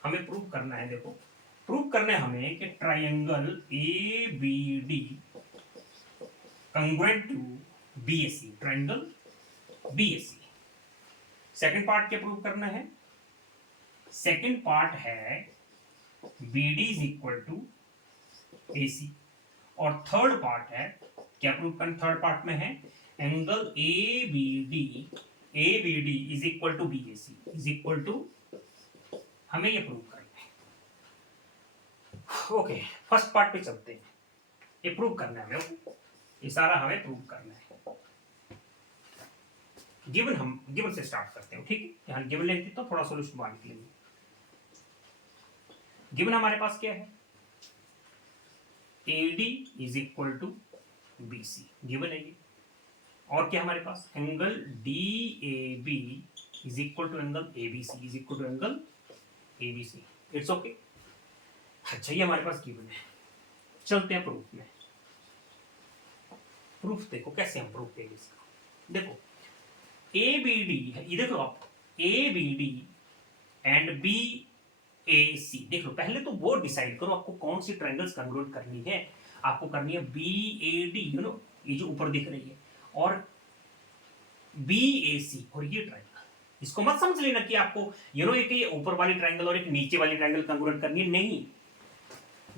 हमें प्रूव करना है। देखो, प्रूव करना है हमें कि triangle ABD congruent to BAC, triangle BAC। Second part क्या प्रूव करना है? सेकंड पार्ट है BD is equal to AC। और थर्ड पार्ट है, क्या प्रूव करना थर्ड पार्ट में है, angle ABD is equal to BAC is equal to, हमें ये प्रूव करना है। ओके, फर्स्ट पार्ट पे चलते हैं, ये प्रूव करना है हमें, ये सारा हमें प्रूव करना है। गिवन से स्टार्ट करते हैं, ठीक है। यहाँ गिवन लेते तो थोड़ा सोल्यूशन बाहर निकलेंगे। गिवन हमारे पास क्या है, AD is equal to BC, given है ये। और क्या हमारे पास, angle DAB is equal to angle ABC is equal to angle ABC। It's okay. अच्छा, ये हमारे पास गिवन है। चलते हैं प्रूफ में। प्रूफ देखो कैसे हम प्रूफ देंगे इसका। देखो ABD है, ये देखो आप, ABD एंड BAC देख लो। पहले तो वो डिसाइड करो आपको कौन सी ट्रायंगल्स कन्वर्ट करनी है। आपको करनी है BAD, यू नो, ये जो ऊपर दिख रही है, और BAC, और ये ट्रायंगल। इसको मत समझ लेना कि आपको यू नो एक ये ऊपर वाली ट्रायंगल और एक नीचे वाली ट्रायंगल कन्वर्ट करनी है, नहीं।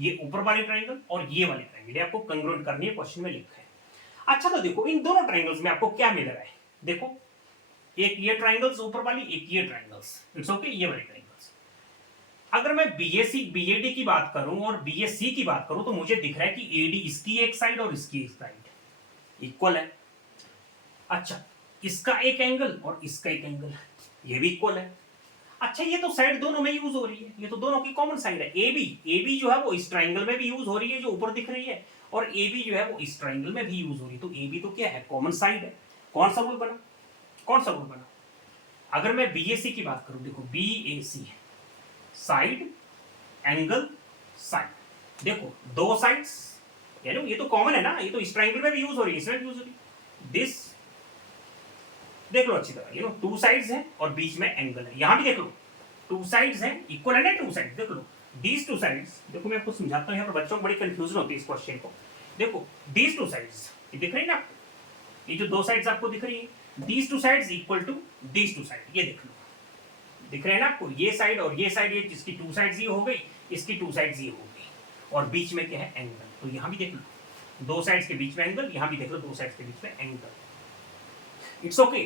ये ऊपर वाली ट्रायंगल और ये वाली ट्रायंगल, ये आपको कन्वर्ट करनी है, क्वेश्चन में लिखा है। अच्छा, तो देखो इन दोनों ट्रायंगल्स में आपको क्या मिल रहा है। देखो, एक ये ट्रायंगल्स ऊपर वाली, एक ये ट्रायंगल्स। इट्स ओके, ये वाली ट्रायंगल्स। अगर मैं BAD की बात करूं और BAC की बात करूं, तो मुझे दिख रहा है कि AD इसकी एक साइड और इसकी एक साइड इक्वल है। अच्छा, इसका एक एंगल और इसका एक एंगल, ये भी इक्वल है। अच्छा, ये तो साइड दोनों में यूज हो रही है, ये तो दोनों की कॉमन साइड है। AB जो है वो इस ट्रायंगल में भी यूज हो रही है, जो ऊपर दिख रही है, और AB जो है वो इस ट्रायंगल में भी यूज हो रही है। तो AB तो क्या है, कॉमन साइड है। कौन सा रूल बना, कौन सा रूल बना। अगर मैं BAC की बात करूं, देखो BAC साइड, एंगल, साइड। देखो दो साइड्स, ये तो कॉमन है ना, ये तो इस ट्रायंगल में भी यूज हो रही है, इसमें भी यूज हो रही है। दिस देख लो अच्छी तरह, यू नो, टू साइड्स हैं और बीच में एंगल है। यहां भी देख लो, टू साइड्स हैं, इक्वल है ना टू साइड्स। देख लो दीज टू साइड्स, देखो मैं आपको समझाता हूं, यहाँ पर बच्चों को बड़ी कंफ्यूजन होती है इस क्वेश्चन को। देखो दीज टू साइड्स, ये दिख रही है ना, ये जो दो साइड्स आपको दिख रही है, these two sides equal to these two side, ये देख लो, दिख रहे हैं ना आपको, ये साइड और ये साइड, ये जिसकी टू साइड्स ये हो गई, इसकी टू साइड्स ये हो गई, और बीच में क्या है, एंगल। तो यहां भी देख लो दो साइड्स के बीच में एंगल, यहां भी देख लो दो साइड्स के बीच में एंगल। It's okay.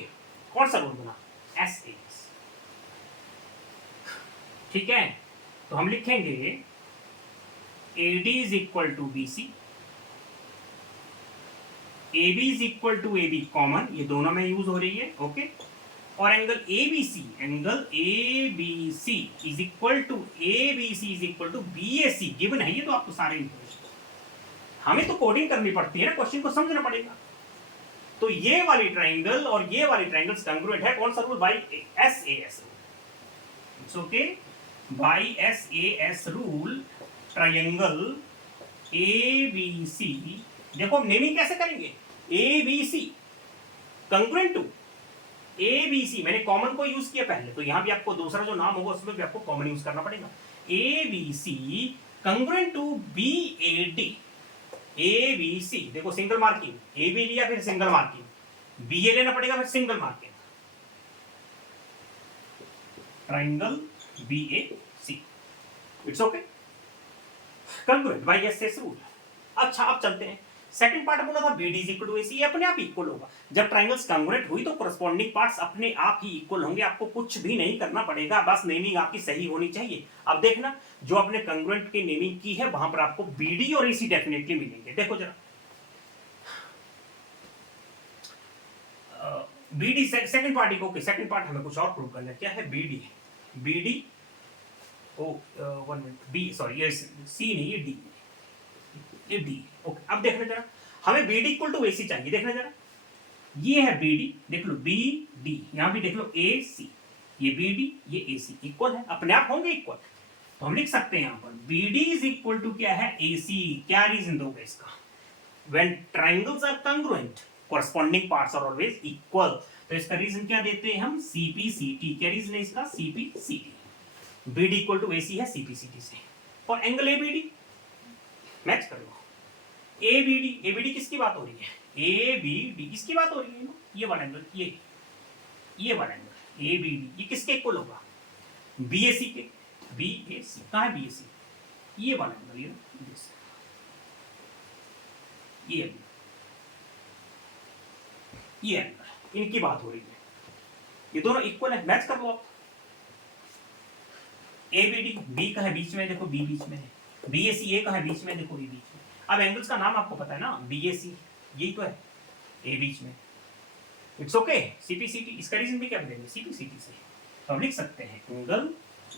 कौन सा रूल बना, SAS, ठीक है। तो हम लिखेंगे AD is equal to BC, AB is equal to AB common, ये दोनों में यूज हो रही है, ओके। और angle ABC is equal to BAC, given है ये तो आपको सारे इंफॉर्मेशन। हमें तो कोडिंग करनी पड़ती है ना, क्वेश्चन को समझना पड़ेगा। तो ये वाली ट्रायंगल और ये वाली ट्रायंगल कंग्रुएंट है। कौन सा rule, by SAS rule. It's okay, by SAS rule triangle ABC। देखो हम नेमिंग कैसे करेंगे, ABC कंग्रुएंट टू ABC, मैंने कॉमन को यूज किया पहले, तो यहां भी आपको दूसरा जो नाम होगा उसमें भी आपको कॉमन यूज करना पड़ेगा। ABC congruent to BAD, ABC देखो सिंगल मार्किंग, AB लिया फिर सिंगल मार्किंग, BA लेना पड़ेगा फिर single marking, triangle BAC। It's okay, congruent by SS rule. अच्छा, अब चलते हैं सेकंड पार्ट। बोला था BD is equal to AC, ये अपने आप इक्वल होगा। जब ट्रायंगल्स कंग्रुएंट हुई तो कोरस्पोंडिंग पार्ट्स अपने आप ही इक्वल होंगे, आपको कुछ भी नहीं करना पड़ेगा, बस नेमिंग आपकी सही होनी चाहिए। अब देखना, जो आपने कंग्रुएंट की नेमिंग की है वहां पर आपको BD और AC डेफिनेटली मिलेंगे। देखो जरा, BD सेकंड पार्ट को, सेकंड पार्ट हमें कुछ और प्रूव करना है। क्या है, BD ओ 1 मिनट, B सॉरी, ये C नहीं, ये D, ये D। ओके, अब देखना जरा, हमें BD इक्वल टू AC चाहिए। देखना जरा, ये है BD, देख लो BD, यहां भी देख लो AC, ये BD ये AC इक्वल है, अपने आप होंगे इक्वल। तो हम लिख सकते हैं यहां पर BD इज इक्वल टू क्या है, AC। क्या रीजन दोगे इसका, when triangles are congruent corresponding parts are always equal. तो इसका रीजन क्या देते हैं हम, CPCT। क्या रीजन है इसका, CPCT। BD equal to AC है CPCT से। और एंगल ABD मैच कर लो, ABD किसकी बात हो रही है, ABD किसकी बात हो रही है, ये वाला एंगल, ये वाला एंगल ABD, ये किसके इक्वल होगा, BAC के। BAC कहाँ है, BAC ये वाला एंगल, ये ये एंगल, इनकी बात हो रही है, ये दोनों इक्वल है, मैच कर लो आप। ए बी डी, बी का है बीच में, देखो बी बीच में है, बी ए सी, ए का है बीच में, देखो बी बीच में। अब एंगल्स का नाम आपको पता है ना, बी ए सी, यही तो है, ए बीच में। इट्स ओके, सीपीसीटी, इसका रीजन भी क्या देंगे, सीपीसीटी से तो हम लिख सकते हैं angle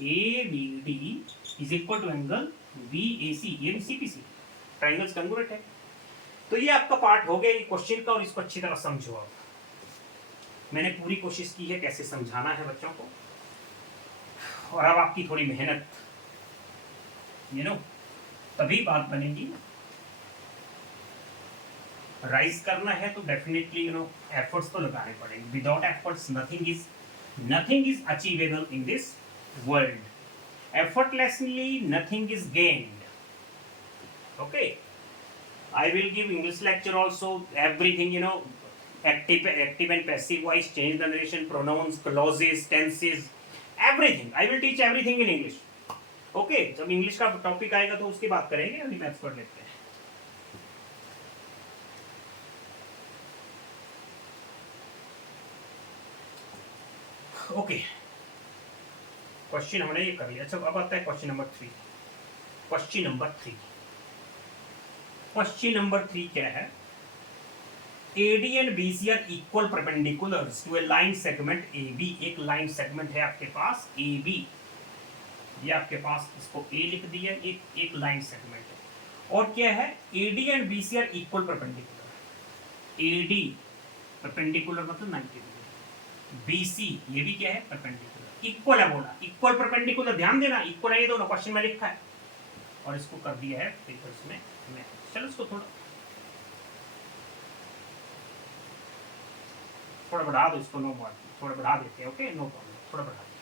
A B D is equal to angle B A C, ये भी सीपीसी, ट्राइंगल्स कंग्रुएंट है। तो ये आपका पार्ट हो गया ये क्वेश्चन का, और इसको अच्छी तरह समझो आप। मैंने पूरी कोशिश की है कैसे समझाना है बच्चों को, और अब आपकी थोड़ी मेहनत, यू नो, तभी बात बनेगी। राइज करना है तो डेफिनेटली एफर्ट्स तो लगाने पड़ेंगे, without efforts nothing is achievable in this world, effortlessly nothing is gained. Okay, I will give English lecture also, everything, active and passive voice, change the narration, pronouns, clauses, tenses, everything. I will teach everything in English. Okay, जब इंग्लिश का टॉपिक आएगा तो उसकी बात करेंगे, अभी मैथ्स पढ़ लेते हैं। ओके, क्वेश्चन हमने ये कर लिया। अच्छा, अब आता है क्वेश्चन नंबर 3। क्वेश्चन नंबर 3 क्या है, AD and BC are equal perpendiculars to a line segment AB। एक लाइन सेगमेंट है आपके पास AB, ये आपके पास, इसको A लिख दिया, एक लाइन सेगमेंट है। और क्या है, AD and BC are equal perpendicular. AD perpendicular मतलब 90 डिग्री, BC ये भी क्या है, परपेंडिकुलर। इक्वल है बोला, इक्वल परपेंडिकुलर, ध्यान देना, इक्वल है ये दोनों, क्वेश्चन में लिखा है, और इसको कर दिया है पेपर्स में। चलो इसको थोड़ा बढ़ा दो, इसको नो प्रॉब्लम, थोड़ा बढ़ा देते हैं। ओके, नो प्रॉब्लम, थोड़ा बढ़ा देते।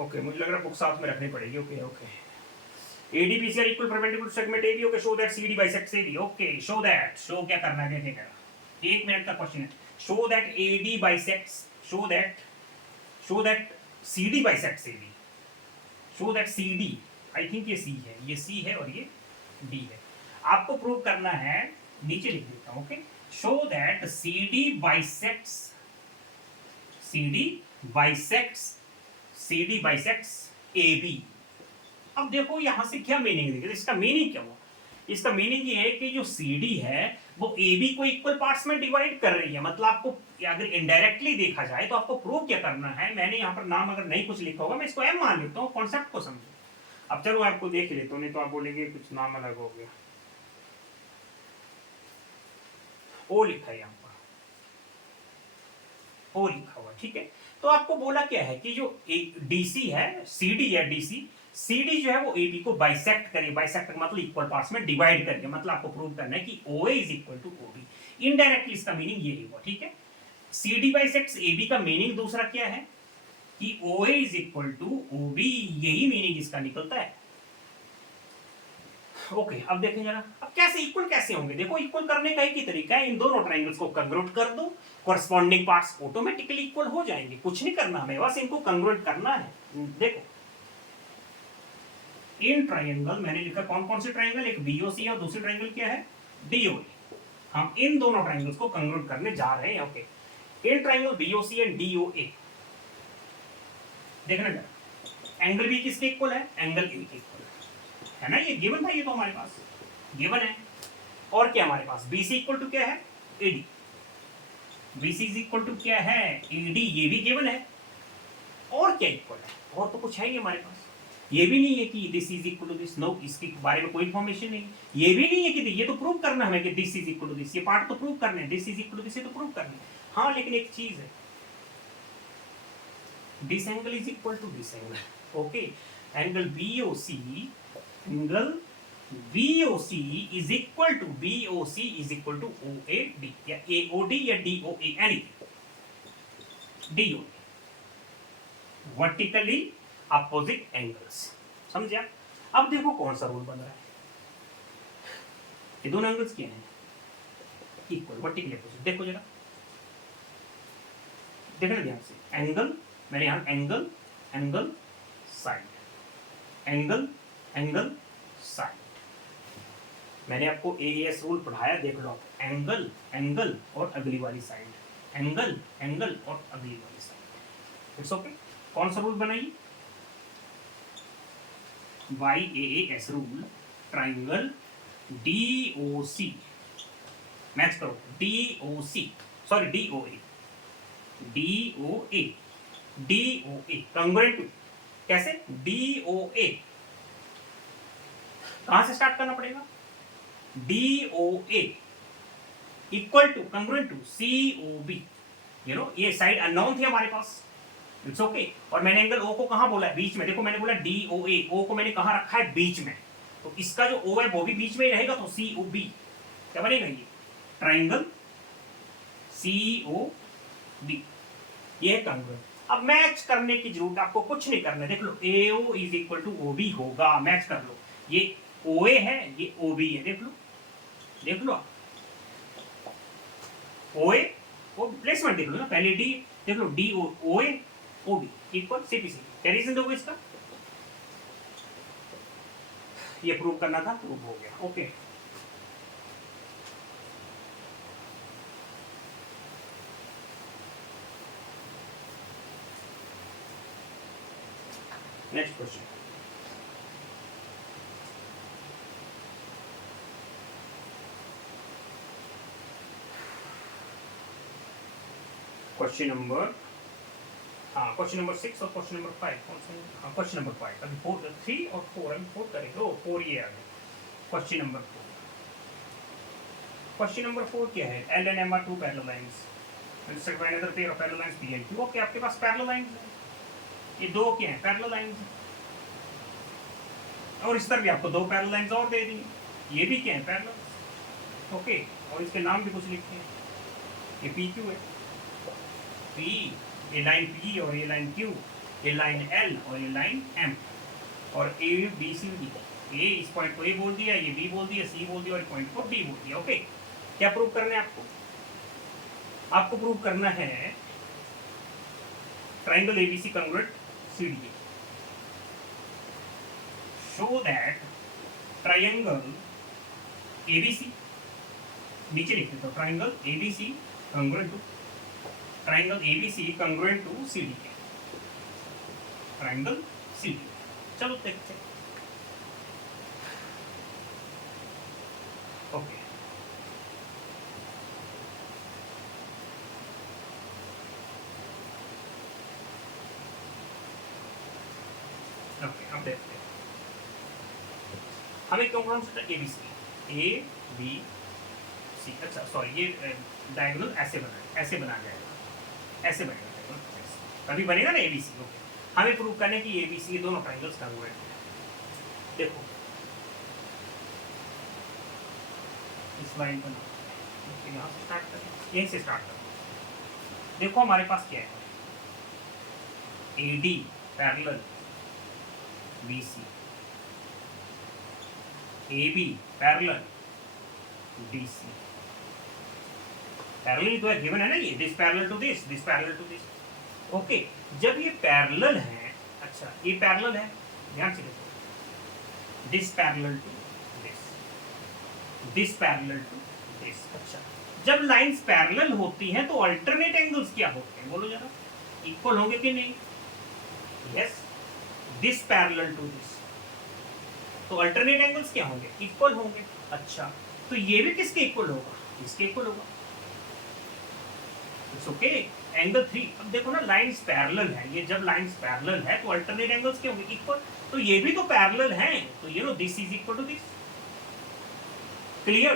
ओके, मुझे लग रहा है बुक साथ में रखनी पड़ेगी। Okay ADBC are equal perpendicular segment AB। Okay, show that CD bisects AB। Okay, show that, show क्या करना है देखेगा, 1 मिनट का क्वेश्चन है। Show that AD bisects, show that CD bisects AB, show that CD, I think ये C है, ये C है और ये D है। आपको प्रूव करना है, नीचे लिख देता हूं। Okay, show that CD bisects AB। अब देखो यहां से क्या मीनिंग देखिए, इसका मीनिंग क्या हुआ, इसका मीनिंग ये है कि जो CD है वो AB को इक्वल पार्ट्स में डिवाइड कर रही है। मतलब आपको अगर इनडायरेक्टली देखा जाए तो आपको प्रूव क्या करना है, मैंने यहाँ पर नाम अगर नहीं कुछ लिखा होगा, मैं इसको M मान लेता हूँ, कॉन्सेप्ट को समझो। अब चलो आपको देख लेता हूँ, नहीं तो आप बोलेंगे कुछ नाम अलग हो गया। O लिखा है यहाँ पर, O लिखा हुआ, ठीक है। तो आपको बोला क्या है कि जो DC है, CD है, CD जो है वो AB को बाइसेक्ट करिए, बाइसेक्ट मतलब इक्वल पार्ट्स में डिवाइड करिए। मतलब आपको प्रूव करना है कि OA is equal to OB। Indirectly इसका मीनिंग ये हुआ, ठीक है। CD बाइसेक्ट्स AB का मीनिंग दूसरा क्या है कि OA is equal to OB, यही मीनिंग इसका निकलता है। ओके, अब देखें जरा, अब कैसे इक्वल कैसे होंगे। देखो, इक्वल करने का एक ही तरीका है, इन दोनों ट्रायंगल्स को कंग्रुएंट कर दो, कॉरस्पॉन्डिंग पार्ट्स ऑटोमेटिकली इक्वल हो जाएंगे। कुछ नहीं करना हमें, बस इनको कंग्रुएंट करना है। देखो, इन ट्रायंगल मैंने लिखा कौन कौन से ट्रायंगल, एक BOC है और दूसरी ट्रायंगल क्या है, DOA। हम इन दोनों ट्रायंगल्स को कंग्रुएंट करने जा रहे हैं। Okay, in triangle BOC and DOA, देखना जरा, एंगल B किसके इक्वल है, एंगल A के इक्वल है ना, ये गिवन था, ये तो हमारे पास गिवन है। और क्या हमारे पास, BC इक्वल टू क्या है, AD, BC is equal to क्या है, AD, ये भी गिवन है। और क्या इक्वल है, और तो कुछ है ही हमारे पास। ये भी नहीं है कि this is equal to this, no, इसके बारे में कोई इंफॉर्मेशन नहीं। ये भी नहीं है कि ये तो प्रूव करना हमें कि this is equal to this, ये पार्ट तो प्रूव करना है, this is equal to this, ये तो प्रूव करना है। हाँ, लेकिन एक चीज है, this angle is equal to this angle. Okay, angle BOC is equal to BOC is equal to OAD या AOD या DOA, anything, DOA, vertically opposite angles. समझा। अब देखो कौन सा रूल बन रहा है, ये दोनों एंगल्स क्या हैं, इक्वल, वर्टिकली अपोजिट। देखो जरा, देखना ध्यान से, एंगल, मैंने यहाँ angle, angle, side, angle, angle, side. मैंने आपको एएस रूल पढ़ाया, देख लो आप, एंगल, एंगल और अगली वाली साइड, एंगल, एंगल और अगली वाली साइड। It's okay. कौन सा रूल बनाइए? YAAS rule, triangle DOC, match करो, DOC, sorry DOA, DOA, DOA congruent, कैसे? DOA कहां से स्टार्ट करना पड़ेगा? DOA equal to congruent to COB, you know ये साइड अननोन थी हमारे पास, इट्स ओके। और मैंने एंगल O को कहां बोला है? बीच में। देखो मैंने बोला DOA, O को मैंने कहां रखा है? बीच में। तो इसका जो O है वो भी बीच में ही रहेगा, तो COB क्या बनेगा? ये ट्राइंगल COB, ये है कंग्रुएंट। अब मैच करने की जरूरत आपको कुछ नहीं करना, देख लो AO is equal to OB होगा, मैच कर लो। ये OA है, ये OB है, देख लो, देख लो OA, वो प्लेसमेंट देख लो ना, पहले D देख लो, DOA OB इक्वल CPC। क्या रीजन दोगे इसका? ये प्रूव करना था, प्रूव हो गया, okay. Next question, question number, हाँ क्वेश्चन नंबर 6 और क्वेश्चन नंबर 5 कौन से? हाँ क्वेश्चन नंबर 5, अभी 4, 3 और 4 अभी 4 करेंगे। 4 ये आ गया क्वेश्चन नंबर 4। क्वेश्चन नंबर 4 क्या है? L and M are two parallel lines intersect by another pair of parallel lines P and Q। Okay, आपके पास पैरेलल लाइंस है, ये दो क्या है? Parallel lines. और इस तरफ भी आपको दो पैरेलल लाइंस और दे दी, ये भी क्या है? पैरेलल। ओके, और इसके नाम भी कुछ लिखे हैं, ये PQ है, P, ये लाइन P और ये लाइन Q, ये लाइन L और ये लाइन M, और ABCD, ये इस पॉइंट को A बोल दिया, ये B बोल दिया, C बोल दिया, और पॉइंट को D बोल दिया। ओके, क्या प्रूव करना है आपको? आपको प्रूव करना है triangle ABC congruent CDA। Show that triangle ABC, नीचे लिख देता हूं, triangle ABC congruent to, triangle ABC congruent to CDA, triangle CDA। चलो देखते हैं। ओके, ओके अब देखते हैं। हमें कौन सा ABC, ABC, अच्छा सॉरी, ये डायगोनल ऐसे बना, ऐसे बना जाएगा, ऐसे बनेगा डायगोनल, तभी बनेगा ना ABC। ओके, हमें प्रूव करने की ABC, ये दोनों ट्राइंगल्स कॉन्ग्रुएंट हैं। देखो इस लाइन पर यहाँ से स्टार्ट करें, यहीं से स्टार्ट करें। देखो हमारे पास क्या है? AD parallel BC, AB parallel DC। Parallel तो है, गिवन है ना ये, this parallel to this, this parallel to this. Okay, जब ये पैरेलल है, अच्छा ये पैरेलल है, ध्यान से देखो, this parallel to this, this parallel to this. अच्छा, जब लाइंस पैरेलल होती हैं तो अल्टरनेट एंगल्स क्या होते हैं? बोलो जरा, इक्वल होंगे कि नहीं? Yes, this parallel to this, तो अल्टरनेट एंगल्स क्या होंगे? इक्वल होंगे। अच्छा, तो ये भी किसके इक्वल होगा? इसके इक्वल होगा। It's okay, angle 3। अब देखो ना, लाइंस पैरेलल है, ये जब लाइंस पैरेलल है तो अल्टरनेट एंगल्स क्या होंगे? इक्वल। तो ये भी तो पैरेलल हैं, तो ये no this is equal to this. Clear?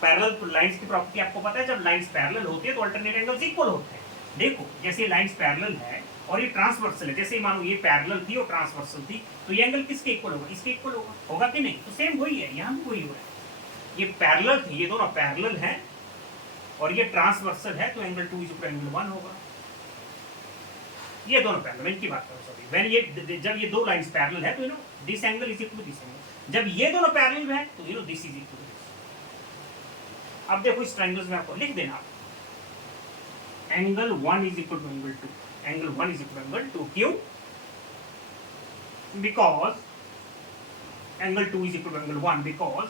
Parallel lines की प्रॉपर्टी आपको पता है, जब लाइंस पैरेलल होती है तो अल्टरनेट एंगल्स इक्वल होते हैं। देखो जैसे लाइंस पैरेलल है और ये ट्रांसवर्सल है, जैसे मानो ये पैरेलल थी और ट्रांसवर्सल थी, तो ये एंगल किसके इक्वल होगा? इसके इक्वल होगा, होगा कि नहीं? तो सेम वही है, यहाँ भी वही हो रहा है। ये पैरेलल थे, ये दोनों पैरेलल हैं और ये ट्रांसवर्सल है, तो एंगल 2 इज इक्वल एंगल 1 होगा। ये दोनों पैरेलल, इनकी बात करो सॉरी, व्हेन ये जब ये दो लाइंस पैरेलल है तो you know this angle is equal to this angle. जब ये दोनों पैरेलल है तो you know this is equal to this. अब देखो इस ट्रायंगल्स में आपको लिख देना, angle 1 is equal to angle 2, angle 1 is equal to angle 2, क्यों? Because angle 2 is equal to angle 1 because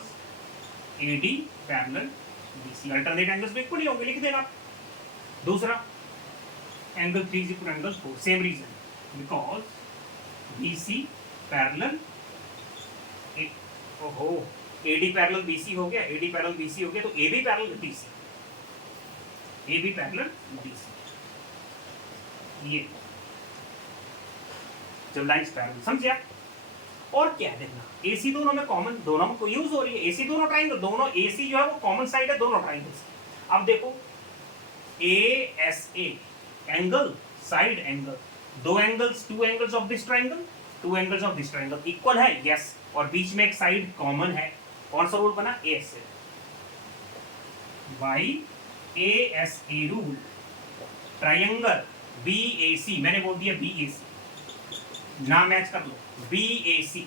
AD parallel BC, alternate angles में इक्वल ही होंगे, लिख देना। दूसरा angle 3 is equal to angle 4, same reason, because BC parallel ओहो AD पैरेलल BC हो गया, AD पैरेलल BC हो गया, तो AB parallel BC, AB parallel BC, ये जब लाइन्स पैरेलल, समझिए? और क्या है देखना, AC दोनों में कॉमन, दोनों में यूज हो रही है, AC दोनों ट्राइंगल, दोनों AC जो है वो कॉमन साइड है दोनों ट्राइंगल्स। अब देखो ASA एंगल, साइड एंगल, दो angles, two angles of this triangle, two angles of this triangle equal है, यस, और बीच में एक साइड कॉमन है, कौन सा रूल बना? ASA, by ASA rule, triangle BAC, मैंने बोल दिया BAC, ना मैच कर लो, BAC,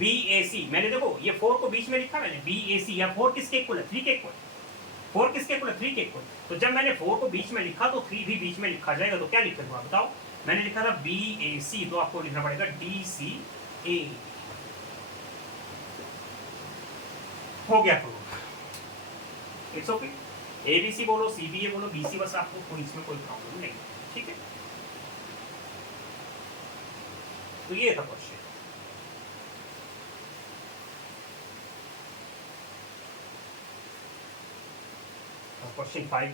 BAC, मैंने देखो ये 4 को बीच में लिखा मैंने, BAC, या 4 किसके इक्वल है? 3 के इक्वल, 4 किसके इक्वल है? 3 के इक्वल। तो जब मैंने 4 को बीच में लिखा तो 3 भी बीच में लिखा जाएगा, तो क्या लिखूंगा बताओ? मैंने लिखा था BAC, तो आपको लिखना पड़ेगा DCA, हो गया तो इट्स ओके। ABC बोलो, CBA बोलो, BC, बस आपको कोई इसमें कोई प्रॉब्लम नहीं, ठीक है? तो ये था क्वेश्चन। क्वेश्चन 5,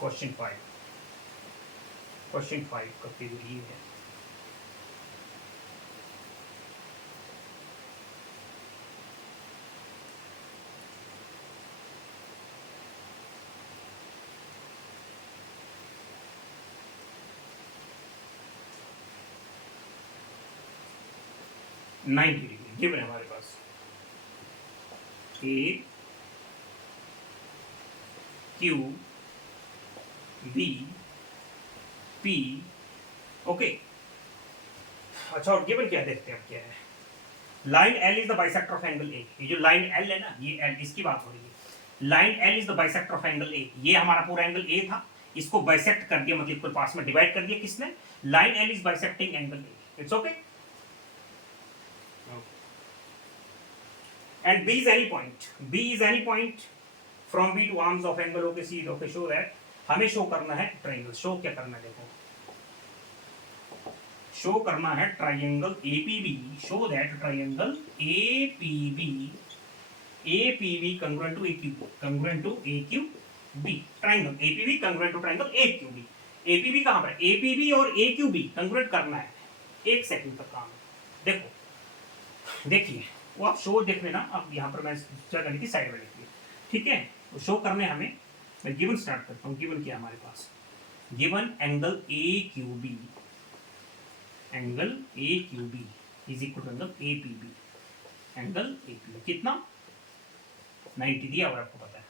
क्वेश्चन 5, क्वेश्चन 5 का फिगर ये है, $90 गिवन है हमारे पास, A Q B P, okay. अच्छा, और गिवन क्या देखते हैं, क्या है? Line L is the bisector of angle A, ये जो लाइन L है ना, ये L, इसकी बात हो रही है। Line L is the bisector of angle A, ये हमारा पूरा एंगल A था, इसको बाइसेक्ट कर दिया, मतलब इक्वल पार्ट्स में डिवाइड कर दिया, किसने? Line L is bisecting angle A, it's okay. And B is any point. B is any point from B to arms of angle OKC. Okay, show that. हमें शो करना है ट्राइंगल, शो क्या करना है देखो, शो करना है triangle APB, show that triangle APB congruent to AQB, congruent to AQB, triangle APB congruent to triangle AQB। APB कहाँ पर? APB और AQB congruent करना है, 1 सेकंड तक काम है। देखो, देखिए वो आप शो देख लेना, अब यहाँ पर मैं जगह लिखी साइड में लिखी, ठीक है? तो शो करने हमें, मैं गिवन स्टार्ट करता हूँ। गिवन क्या हमारे पास? Given angle AQB, angle AQB is equal to angle APB, angle APB कितना? 90 दिया, और आपको पता है।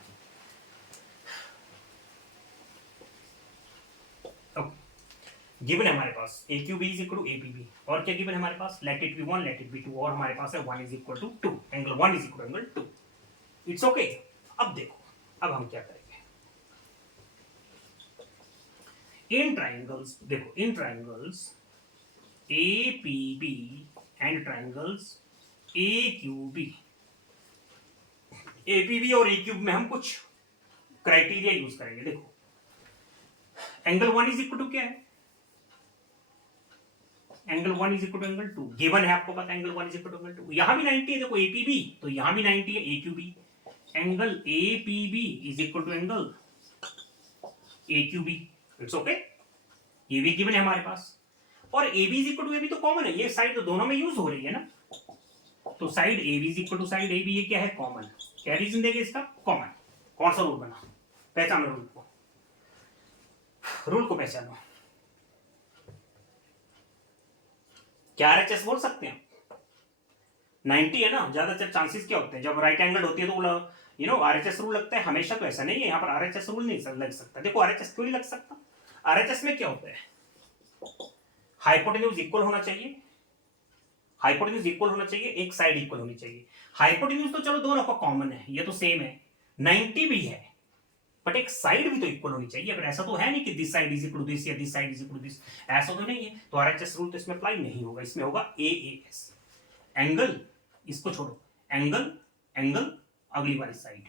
गिवन है हमारे पास AQB is equal to APB, और क्या गिवन है हमारे पास? Let it be 1, let it be 2, और हमारे पास है 1 is equal to 2, angle 1 is equal to angle 2, it's okay. अब देखो, अब हम क्या करेंगे इन ट्राइंगल्स, देखो इन triangles APB and triangles AQB, APB और AQB में हम कुछ क्राइटेरिया यूज करेंगे। देखो एंगल 1 इज इक्वल टू क्या है? Angle 1 is equal to angle 2, given है आपको पता है, angle 1 is equal to angle 2, यहां भी 90 है, देखो APB, तो यहां भी 90 है AQB, angle APB is equal to angle AQB, it's okay. ये भी गिवन है हमारे पास, और AB is equal to AB तो कॉमन है, ये साइड तो दोनों में यूज हो रही है ना, तो side AB is equal to side AB, ये क्या है? कॉमन। क्या रीजन देंगे इसका? कॉमन। कौन सा रूल बना? पहचानो रूल को, रूल को पहचानो। क्या RHS बोल सकते हैं? 90 है ना, ज्यादा चांसेस क्या होते हैं जब राइट एंगल होती है तो RHS रूल लगता है हमेशा, तो ऐसा नहीं है, यहाँ पर RHS रूल नहीं लग सकता। देखो RHS क्यों नहीं लग सकता? RHS में क्या होता है? हाइपोटेन्यूज इक्वल होना चाहिए, हाइपोटेन्यूज इक्वल होना चाहिए, एक साइड इक्वल होनी चाहिए। हाइपोटेन्यूज तो चलो दोनों का कॉमन है, ये तो सेम है, 90 भी है, बट एक साइड भी तो इक्वल होनी चाहिए। अगर ऐसा तो है नहीं कि this side is equal to this या this side is equal to this, ऐसा तो नहीं है। तो आरएचएस रूल तो इसमें अप्लाई नहीं होगा, इसमें होगा एएएस। एंगल इसको छोड़ो, एंगल एंगल अगली वाली साइड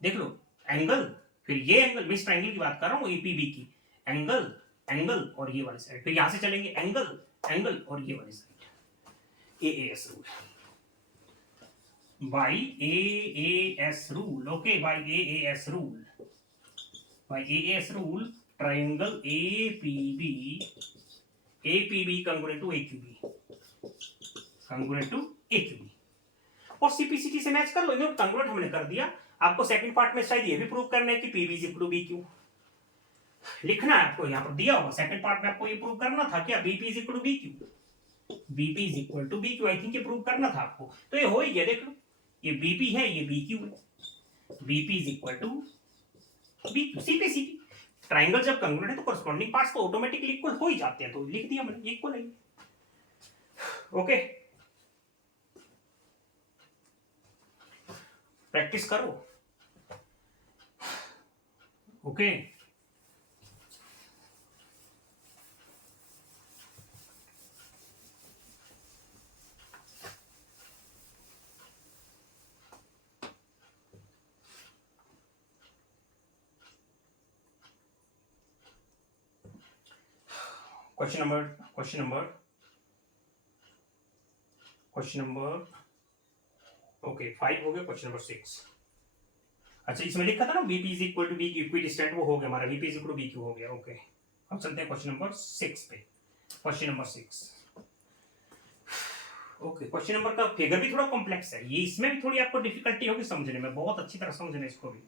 देख लो, एंगल फिर ये एंगल, मैं इस ट्रायंगल की बात कर रहा हूँ एपीबी की, एंगल एंगल और ये वाली साइड, फिर यहां से चलेंगे एंगल एंगल और ये वाली side. AAS rule by AAS rule, okay, by AAS rule, by AAS rule, triangle APB congruent to AQB, congruent to AQB, और CPCT से मैच कर लो, इन्हें congruent हमने कर दिया। आपको सेकंड पार्ट में शायद ये भी प्रूव करना है कि PB is equal to BQ, लिखना है आपको, यहाँ पर दिया होगा सेकंड पार्ट में, आपको ये प्रूव करना था क्या BP is equal to BQ, BP is equal to BQ, I think ये प्रूव करना था आपको, तो ये हो ही गया। देख लो, ये BP है, ये BQ है, BP is equal to BQ, CPCT। Triangle जब कंग्रुएंट है तो कॉरस्पॉन्डिंग पार्ट्स तो ऑटोमेटिकली इक्वल हो ही जाते हैं, तो लिख दिया मैंने इक्वल है। ओके, प्रैक्टिस करो। ओके, क्वेश्चन नंबर ओके 5 हो गया। क्वेश्चन नंबर 6, अच्छा इसमें लिखा था ना VP is equal to BQ, equidistant, वो हो गया हमारा, VP is equal to BQ हो गया। ओके, अब चलते हैं क्वेश्चन नंबर 6 पे। Question number 6, okay, question number का फिगर भी थोड़ा कॉम्प्लेक्स है, ये इसमें भी थोड़ी आपको डिफिकल्टी होगी समझने में, बहुत अच्छी तरह समझना इसको भी।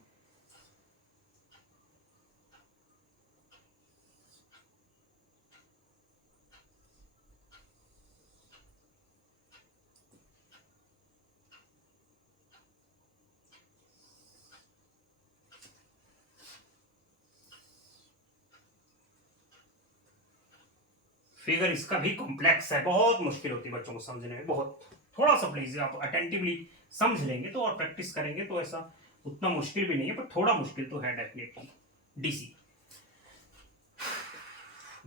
फिगर इसका भी कॉम्प्लेक्स है, बहुत मुश्किल होती है बच्चों को समझने में, बहुत। थोड़ा सा प्लीज आप अटेंटिवली समझ लेंगे तो, और प्रैक्टिस करेंगे तो ऐसा उतना मुश्किल भी नहीं है, पर थोड़ा मुश्किल तो है डेफिनेटली। डीसी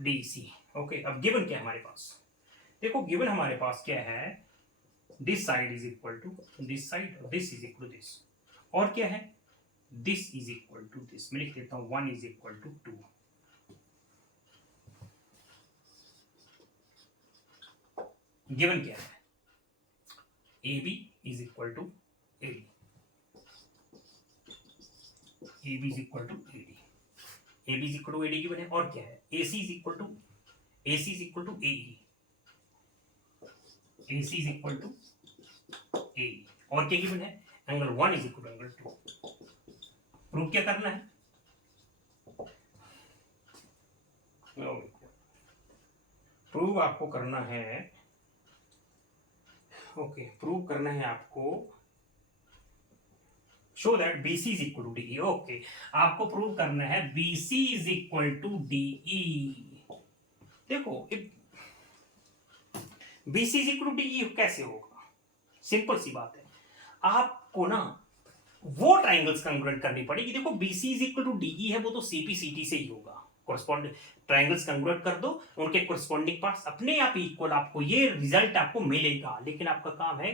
डीसी ओके, अब गिवन क्या है हमारे पास, देखो गिवन हमारे पास क्या है, this side is equal to this side, this is equal to this, और क्या है, this is equal to this. मैं लिख देता हूं 1 इज इक्वल टू 2। गिवन क्या है, AB is equal to AD, AB is equal to AD, AB is equal to AD given है, और क्या है, AC is equal to AE, AC is equal to AE, और क्या गिवन है, angle 1 is equal to angle 2। Prove क्या करना है, प्रूव आपको करना है, ओके, प्रूव करना है आपको, show that BC is equal to DE। Okay, आपको प्रूव करना है BC is equal to DE। देखो BC is equal to DE कैसे होगा, सिंपल सी बात है, आपको ना वो ट्राइंगल्स कंग्रुएंट करनी पड़ेगी। देखो BC is equal to DE है, वो तो CPCT से ही होगा, कोरस्पॉन्डिंग ट्राइंगल्स कंग्रुएंट कर दो, उनके कोरस्पॉन्डिंग पार्ट्स अपने आप इक्वल, आपको ये रिजल्ट आपको मिलेगा। लेकिन आपका काम है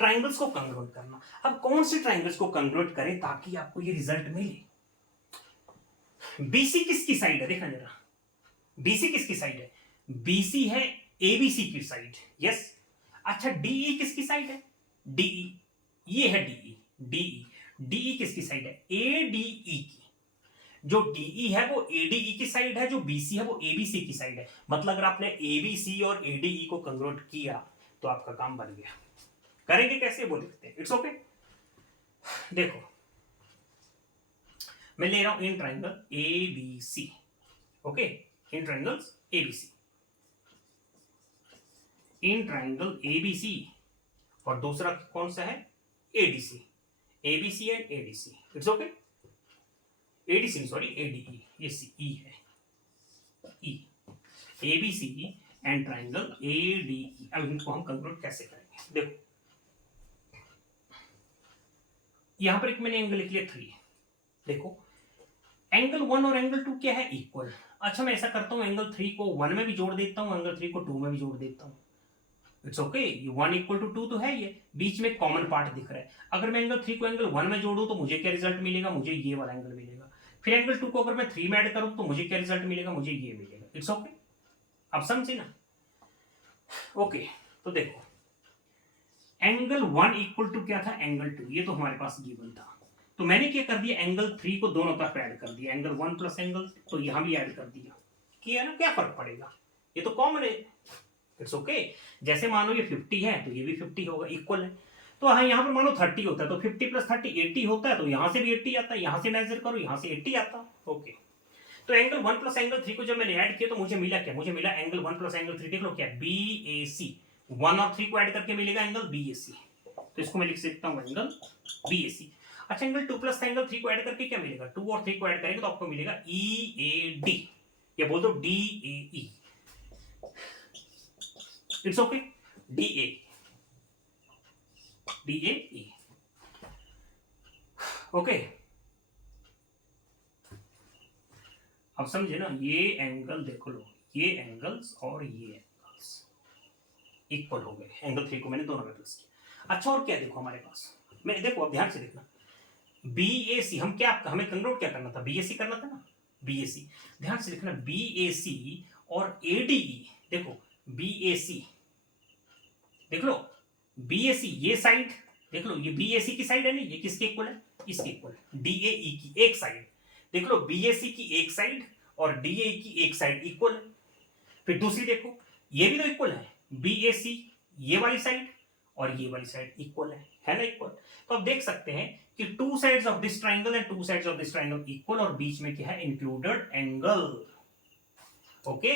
ट्राइंगल्स को कंग्रुएंट करना। अब कौन से ट्राइंगल्स को कंग्रुएंट करें ताकि आपको ये रिजल्ट मिले। BC किसकी साइड है, देखना जरा, BC किसकी साइड है, BC है ABC की साइड, यस। अच्छा DE किसकी साइड है, DE, ये है DE किसकी साइड है, ADE की। जो DE है वो ADE की साइड है, जो BC है वो ABC की साइड है। मतलब अगर आपने ABC और ADE को कंग्रुएंट किया तो आपका काम बन गया। करेंगे कैसे वो देखते हैं, इट्स ओके। देखो मैं ले रहा हूं in triangle ABC, okay, in triangles ABC, in triangle ABC, और दूसरा कौन सा है, ADC, ABC and ADC, it's okay. ADC sorry ADE, ये E है, E, ABC and triangle ADE। अब इनको हम कंक्लूड कैसे करेंगे, देखो यहां पर एक मैंने एंगल लिख लिया 3। देखो एंगल 1 और एंगल 2 क्या है, इक्वल। अच्छा मैं ऐसा करता हूं, एंगल 3 को 1 में भी जोड़ देता हूं, एंगल 3 को 2 में भी जोड़ देता हूं। इट्स ओके, ये 1 इक्वल टू 2 तो है, ये बीच में कॉमन पार्ट दिख रहा है। अगर मैं एंगल 3 को एंगल 1 में जोड़ूं तो मुझे क्या रिजल्ट मिलेगा, मुझे ये वाला एंगल मिलेगा। फिर एंगल 2 को अगर मैं 3 में ऐड करूं तो मुझे क्या रिजल्ट मिलेगा, मुझे ये मिलेगा। इट्स ओके, आप समझे ना। ओके तो देखो एंगल 1 इक्वल टू क्या था, एंगल 2, ये तो हमारे पास गिवन था। तो मैंने क्या कर दिया, एंगल 3 को दोनों तरफ ऐड कर दिया, एंगल 1 प्लस एंगल तो यहां भी ऐड कर दिया। किया ना, क्या फर्क पड़ेगा, ये तो कॉमन है। इट्स ओके, जैसे मानो ये 50 है तो ये भी 50 होगा, इक्वल है। तो हाँ यहाँ पर मानो 30 होता है तो 50 प्लस 30 80 होता है, तो यहां से भी 80 आता है, यहां से मेजर करो यहां से 80 आता। ओके, तो एंगल 1 प्लस एंगल 3 को जब मैंने ऐड किया तो मुझे मिला क्या, मुझे मिला एंगल 1 प्लस एंगल 3, देख लो क्या, BAC। 1 और 3 को ऐड करके मिलेगा एंगल BAC, तो इसको मैं लिख सकता हूं एंगल BAC। अच्छा एंगल 2 प्लस एंगल 3 को ऐड करके क्या मिलेगा, 2 और 3 को ऐड करेंगे तो आपको मिलेगा EAD, या बोल दो DAE। It's okay, DAE। Okay, अब समझे ना, ये एंगल देख लो, ये एंगल्स और ये एंगल्स इक्वल हो गए, एंगल 3 को मैंने दोनों में प्लस किया। अच्छा और क्या देखो हमारे पास, मैं देखो अब ध्यान से देखना, BAC हम क्या, हमें कंक्लूड क्या करना था, BAC करना था ना, BAC ध्यान से देखना, BAC और ADE। देखो BAC देख लो, BAC ये साइड देख लो, ये BAC की साइड है ना, ये किसके इक्वल है, इसके इक्वल, DAE की एक साइड देख लो, BAC की एक साइड और DAE की एक साइड इक्वल है। फिर दूसरी देखो, ये भी तो इक्वल है, BAC ये वाली साइड और ये वाली साइड इक्वल है ना, इक्वल। तो आप देख सकते हैं कि to sides of this triangle and two sides of this triangle equal, और बीच में क्या है, इंक्लूडेड एंगल। ओके,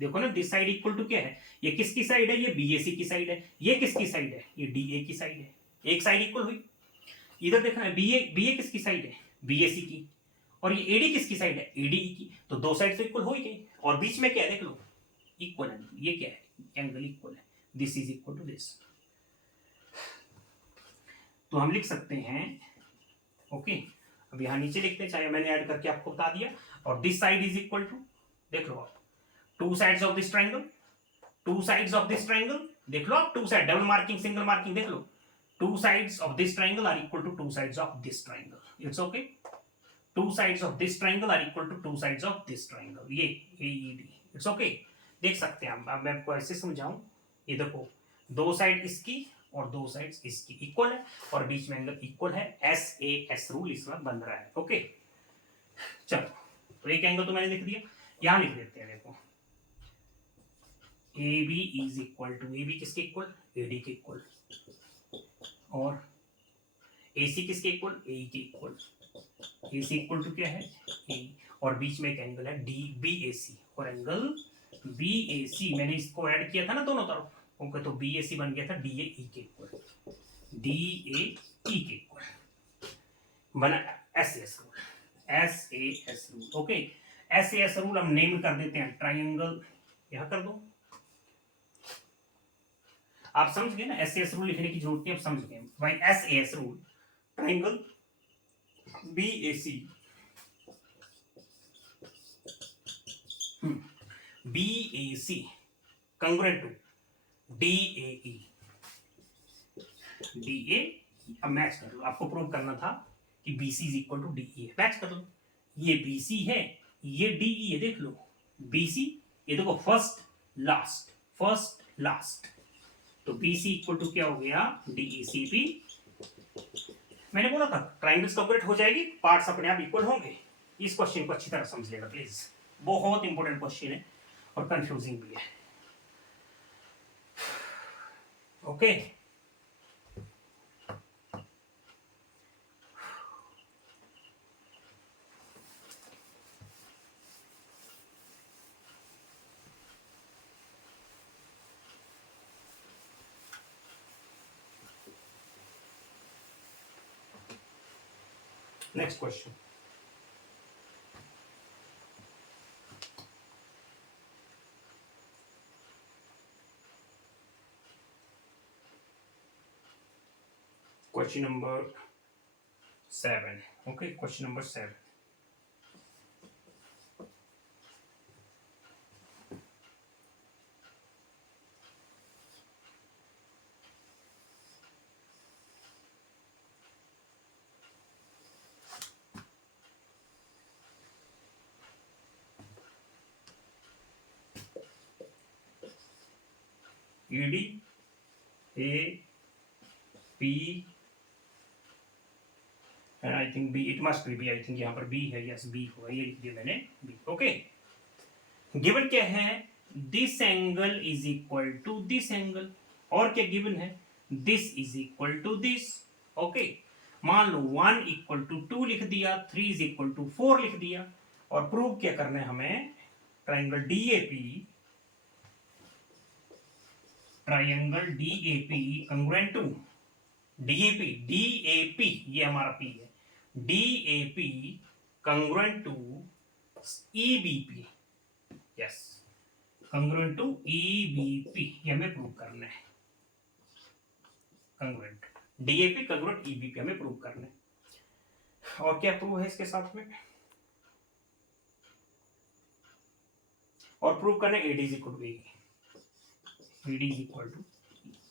देखो ना, दिस साइड इक्वल टू क्या है, ये किसकी साइड है, ये BAC की साइड है, ये किसकी साइड है, ये DA की साइड है, एक साइड इक्वल हुई। इधर देखना है, BA किसकी साइड है, BAC की, और ये AD किसकी साइड है, ADE की, तो दो साइड तो इक्वल हो ही गई, और बीच में क्या है देख लो, इक्वल है, ये क्या है, एंगल इक्वल है, this is equal to this. तो हम लिख सकते हैं, ओके अब यहां नीचे लिखते हैं, चाहे मैंने ऐड करके आपको बता दिया, और this side is equal to, देख लो आप, two sides of this triangle, two sides of this triangle, देख लो आप, two side, double marking single marking, देख लो, two sides of this triangle are equal to two sides of this triangle. It's okay, two sides of this triangle are equal to two sides of this triangle, ये AED। इट्स ओके, देख सकते हैं हम, अब मैं आपको ऐसे समझाऊं, ये देखो दो साइड इसकी और दो साइड्स इसकी इक्वल है, और बीच में एंगल इक्वल है, SAS रूल इसमें बन रहा है। ओके चलो, तो एक एंगल तो मैंने लिख दिया, यहां लिख देते हैं, देखो AB is equal to, AB किसके इक्वल, AD के इक्वल, और AC किसके इक्वल, AE के इक्वल, AC इक्वल टू क्या है, A, और बीच में एक एंगल है BAC, और एंगल BAC मैंने इसको ऐड किया था ना दोनों तरफ, ओके तो BAC बन गया था DAE के इक्वल, DAE के इक्वल बना SAS rule, SAS rule. Okay, SAS rule हम नेम कर देते हैं ट्राइंगल, यहां कर दो, आप समझ गए ना, SAS रूल लिखने की जरूरत नहीं, आप समझ गए भाई, SAS rule, triangle BAC, BAC congruent to DAE, DAE। अब मैच कर लो, आपको प्रूव करना था कि BC is equal to DE है, मैच कर लो, ये BC है, ये DE है, देख लो BC, ये देखो फर्स्ट लास्ट, तो BC इक्वल टू क्या हो गया, DECP। मैंने बोला था ट्राइंगल्स कॉन्ग्रुएंट हो जाएगी, पार्ट्स अपने आप इक्वल होंगे। इस क्वेश्चन को अच्छी तरह समझ लेना प्लीज, बहुत इंपॉर्टेंट क्वेश्चन है और कंफ्यूजिंग भी है। Okay next question, question number 7. Okay, question number 7. ED A P and I think B. It must be B. I think यहाँ पर B है. Yes, B होगा. ये लिख दिया मैंने B. Okay. गिवन क्या है? This angle is equal to this angle. और क्या गिवन है? This is equal to this. Okay. मान लो 1 इक्वल टू 2 लिख दिया, 3 इज इक्वल टू 4 लिख दिया. और प्रूव क्या करना है हमें? Triangle DAP congruent to DAP ये हमारा P है. DAP congruent to EBP. Yes, congruent to EBP ये हमें प्रूव करना है. कंग्रुएंट DAP कंग्रुएंट EBP हमें प्रूव करना है. और क्या प्रूव है इसके साथ में? और प्रूव करना है AD is equal to AE. AD is equal to,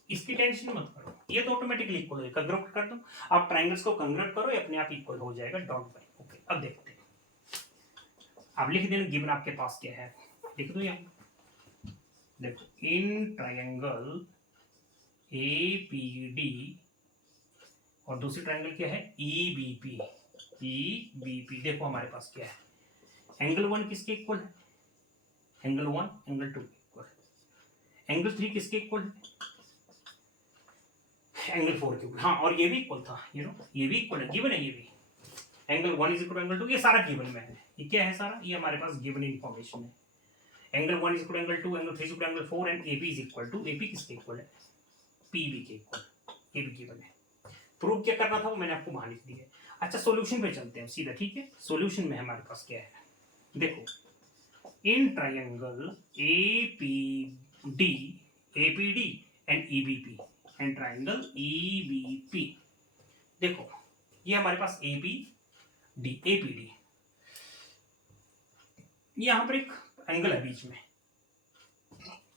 इसकी टेंशन मत करो, ये तो ऑटोमेटिकली इक्वल हो जाएगा. कंग्रुएंट कर दो आप, ट्राइंगल्स को कंग्रुएंट करो, ये अपने आप इक्वल हो जाएगा. Dot by. ओके, अब देखते हैं. आप लिख देना गिवन आपके पास क्या है. लिख दो यहाँ. देखो, इन ट्राइंगल APD और दूसरी ट्राइंगल क्या है? EBP. देखो हमारे पास क्या है. एंगल 1 किसके इक्वल है? Angle 1 angle 2 equal. एंगल 3 किसके इक्वल है? एंगल 4 के इक्वल. हाँ, और ये भी इक्वल था. ये भी इक्वल है, गिवन है ये भी. Angle 1 is equal to angle 2. ये सारा गिवन में है. ये क्या है सारा? ये हमारे पास गिवन इंफॉर्मेशन है. Angle 1 is equal to angle 2, angle 3 is equal to angle 4 and AB is equal to, AP किसके इक्वल है? PB के इक्वल. ये भी गिवन है. प्रूव क्या करना था वो मैंने आपको वहां लिख दिया है. अच्छा, सॉल्यूशन पे चलते हैं सीधा. ठीक है, सॉल्यूशन में हमारे पास क्या है? देखो, in triangle APD and EBP and triangle EBP. देखो, ये हमारे पास APD. यहां पर एक एंगल है बीच में.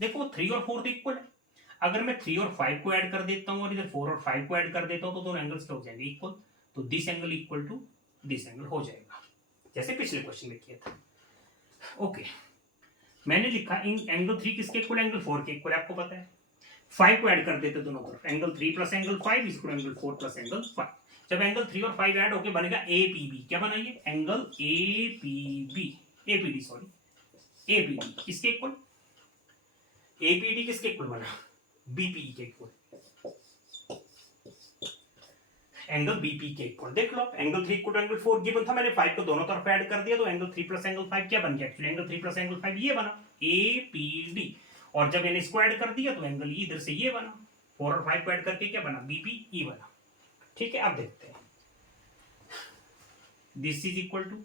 देखो 3 और 4 तो इक्वल है. अगर मैं 3 और 5 को ऐड कर देता हूं और इधर 4 और 5 को ऐड कर देता हूं तो दोनों एंगल्स क्या हो जाएंगे? इक्वल. तो this angle equal to this angle हो जाएगा, जैसे पिछले क्वेश्चन में किया था. ओके, मैंने लिखा इन एंगल 3 किसके इक्वल? एंगल 4 के इक्वल. आपको पता है 5 को ऐड कर देते दोनों तरफ. Angle 3 plus angle 5 is equal angle 4 plus angle 5. जब एंगल 3 और 5 ऐड होके बनेगा APB. क्या बनाइए? एंगल APD सॉरी, APD किसके इक्वल? APD किसके इक्वल बना? BPE के इक्वल. एंगल BP के इक्वल. देख लो, angle 3 equal to angle 4 given था. मैंने 5 को दोनों तरफ ऐड कर दिया तो एंगल 3 प्लस एंगल 5 क्या बन गया? एक्चुअली एंगल 3 प्लस एंगल 5 ये बना APD. और जब मैंने इसको ऐड कर दिया तो एंगल इधर से ये बना. 4 और 5 को ऐड करके क्या बना? BPE बना. ठीक है, अब देखते हैं. This is equal to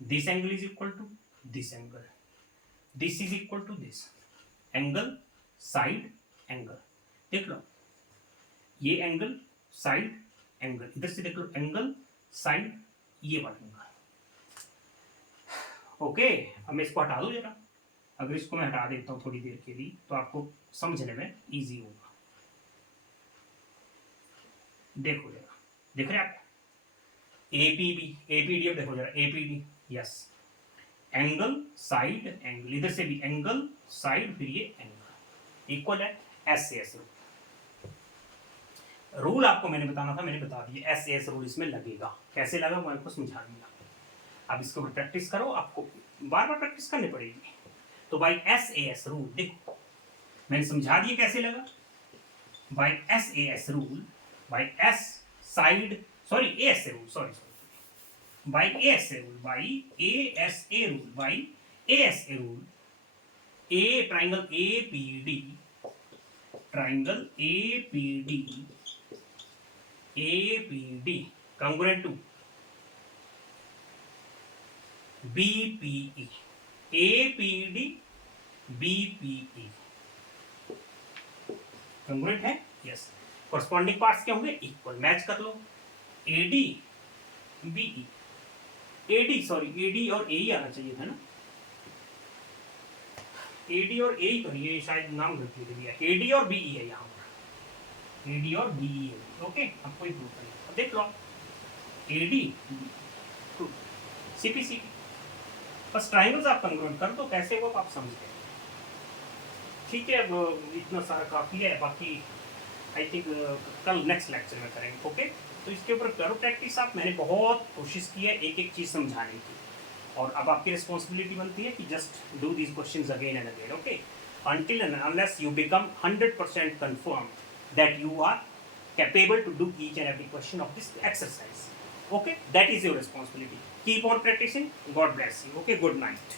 this angle is equal to this angle. This is equal to this angle side angle. देख लो, ये एंगल साइड एंगल. इधर से देख लो, एंगल साइड ये बनेगा. ओके, अब मैं इसको हटा दूं जरा. अगर इसको मैं हटा देता हूं थोड़ी देर के लिए तो आपको समझने में इजी होगा. देखो जरा, देख रहे आप? APD अब देखो जरा. APD, yes, angle side angle. इधर से भी एंगल साइड, फिर ये एंगल इक्वल है. SAS रूल आपको मैंने बताना था, मैंने बता दिया. SAS रूल इसमें लगेगा. कैसे लगा मैं आपको समझा दूंगा. आप इसके ऊपर प्रैक्टिस करो, आपको बार बार प्रैक्टिस करनी पड़ेगी. तो बाई SAS रूल, देखो मैंने समझा दिया कैसे लगा. By SAS rule, by S side sorry ASA rule, sorry by ASA rule, by ASA rule, A triangle APD congruent to BPE. APD BPE congruent है. यस, कॉरस्पॉन्डिंग पार्ट्स क्या होंगे, इक्वल, मैच कर लो, AD BE, AD sorry AD और ए आना चाहिए था ना, एडी और ए तो नहीं है, शायद नाम गलती दे दिया, एडी और बीई है यहाँ पर, एडी और बीई है, ओके, अब कोई प्रूफ नहीं, अब देख लो एडी सीपीसी, बस ट्राइंगल्स आप कंक्लूड कर दो, कैसे वो आप समझ गए, ठीक है। अब इतना सारा काफ़ी है, बाकी आई थिंक कल नेक्स्ट लेक्चर में करेंगे, ओके। तो इसके ऊपर करो प्रैक्टिस आप, मैंने बहुत कोशिश की है एक एक चीज़ समझाने की, और अब आपकी रिस्पॉन्सिबिलिटी बनती है कि just do these questions again and again, okay, until and unless you become 100% confirmed that you are capable to do each and every question of this exercise, okay, that is your responsibility. Keep on practicing. God bless you. Okay, good night.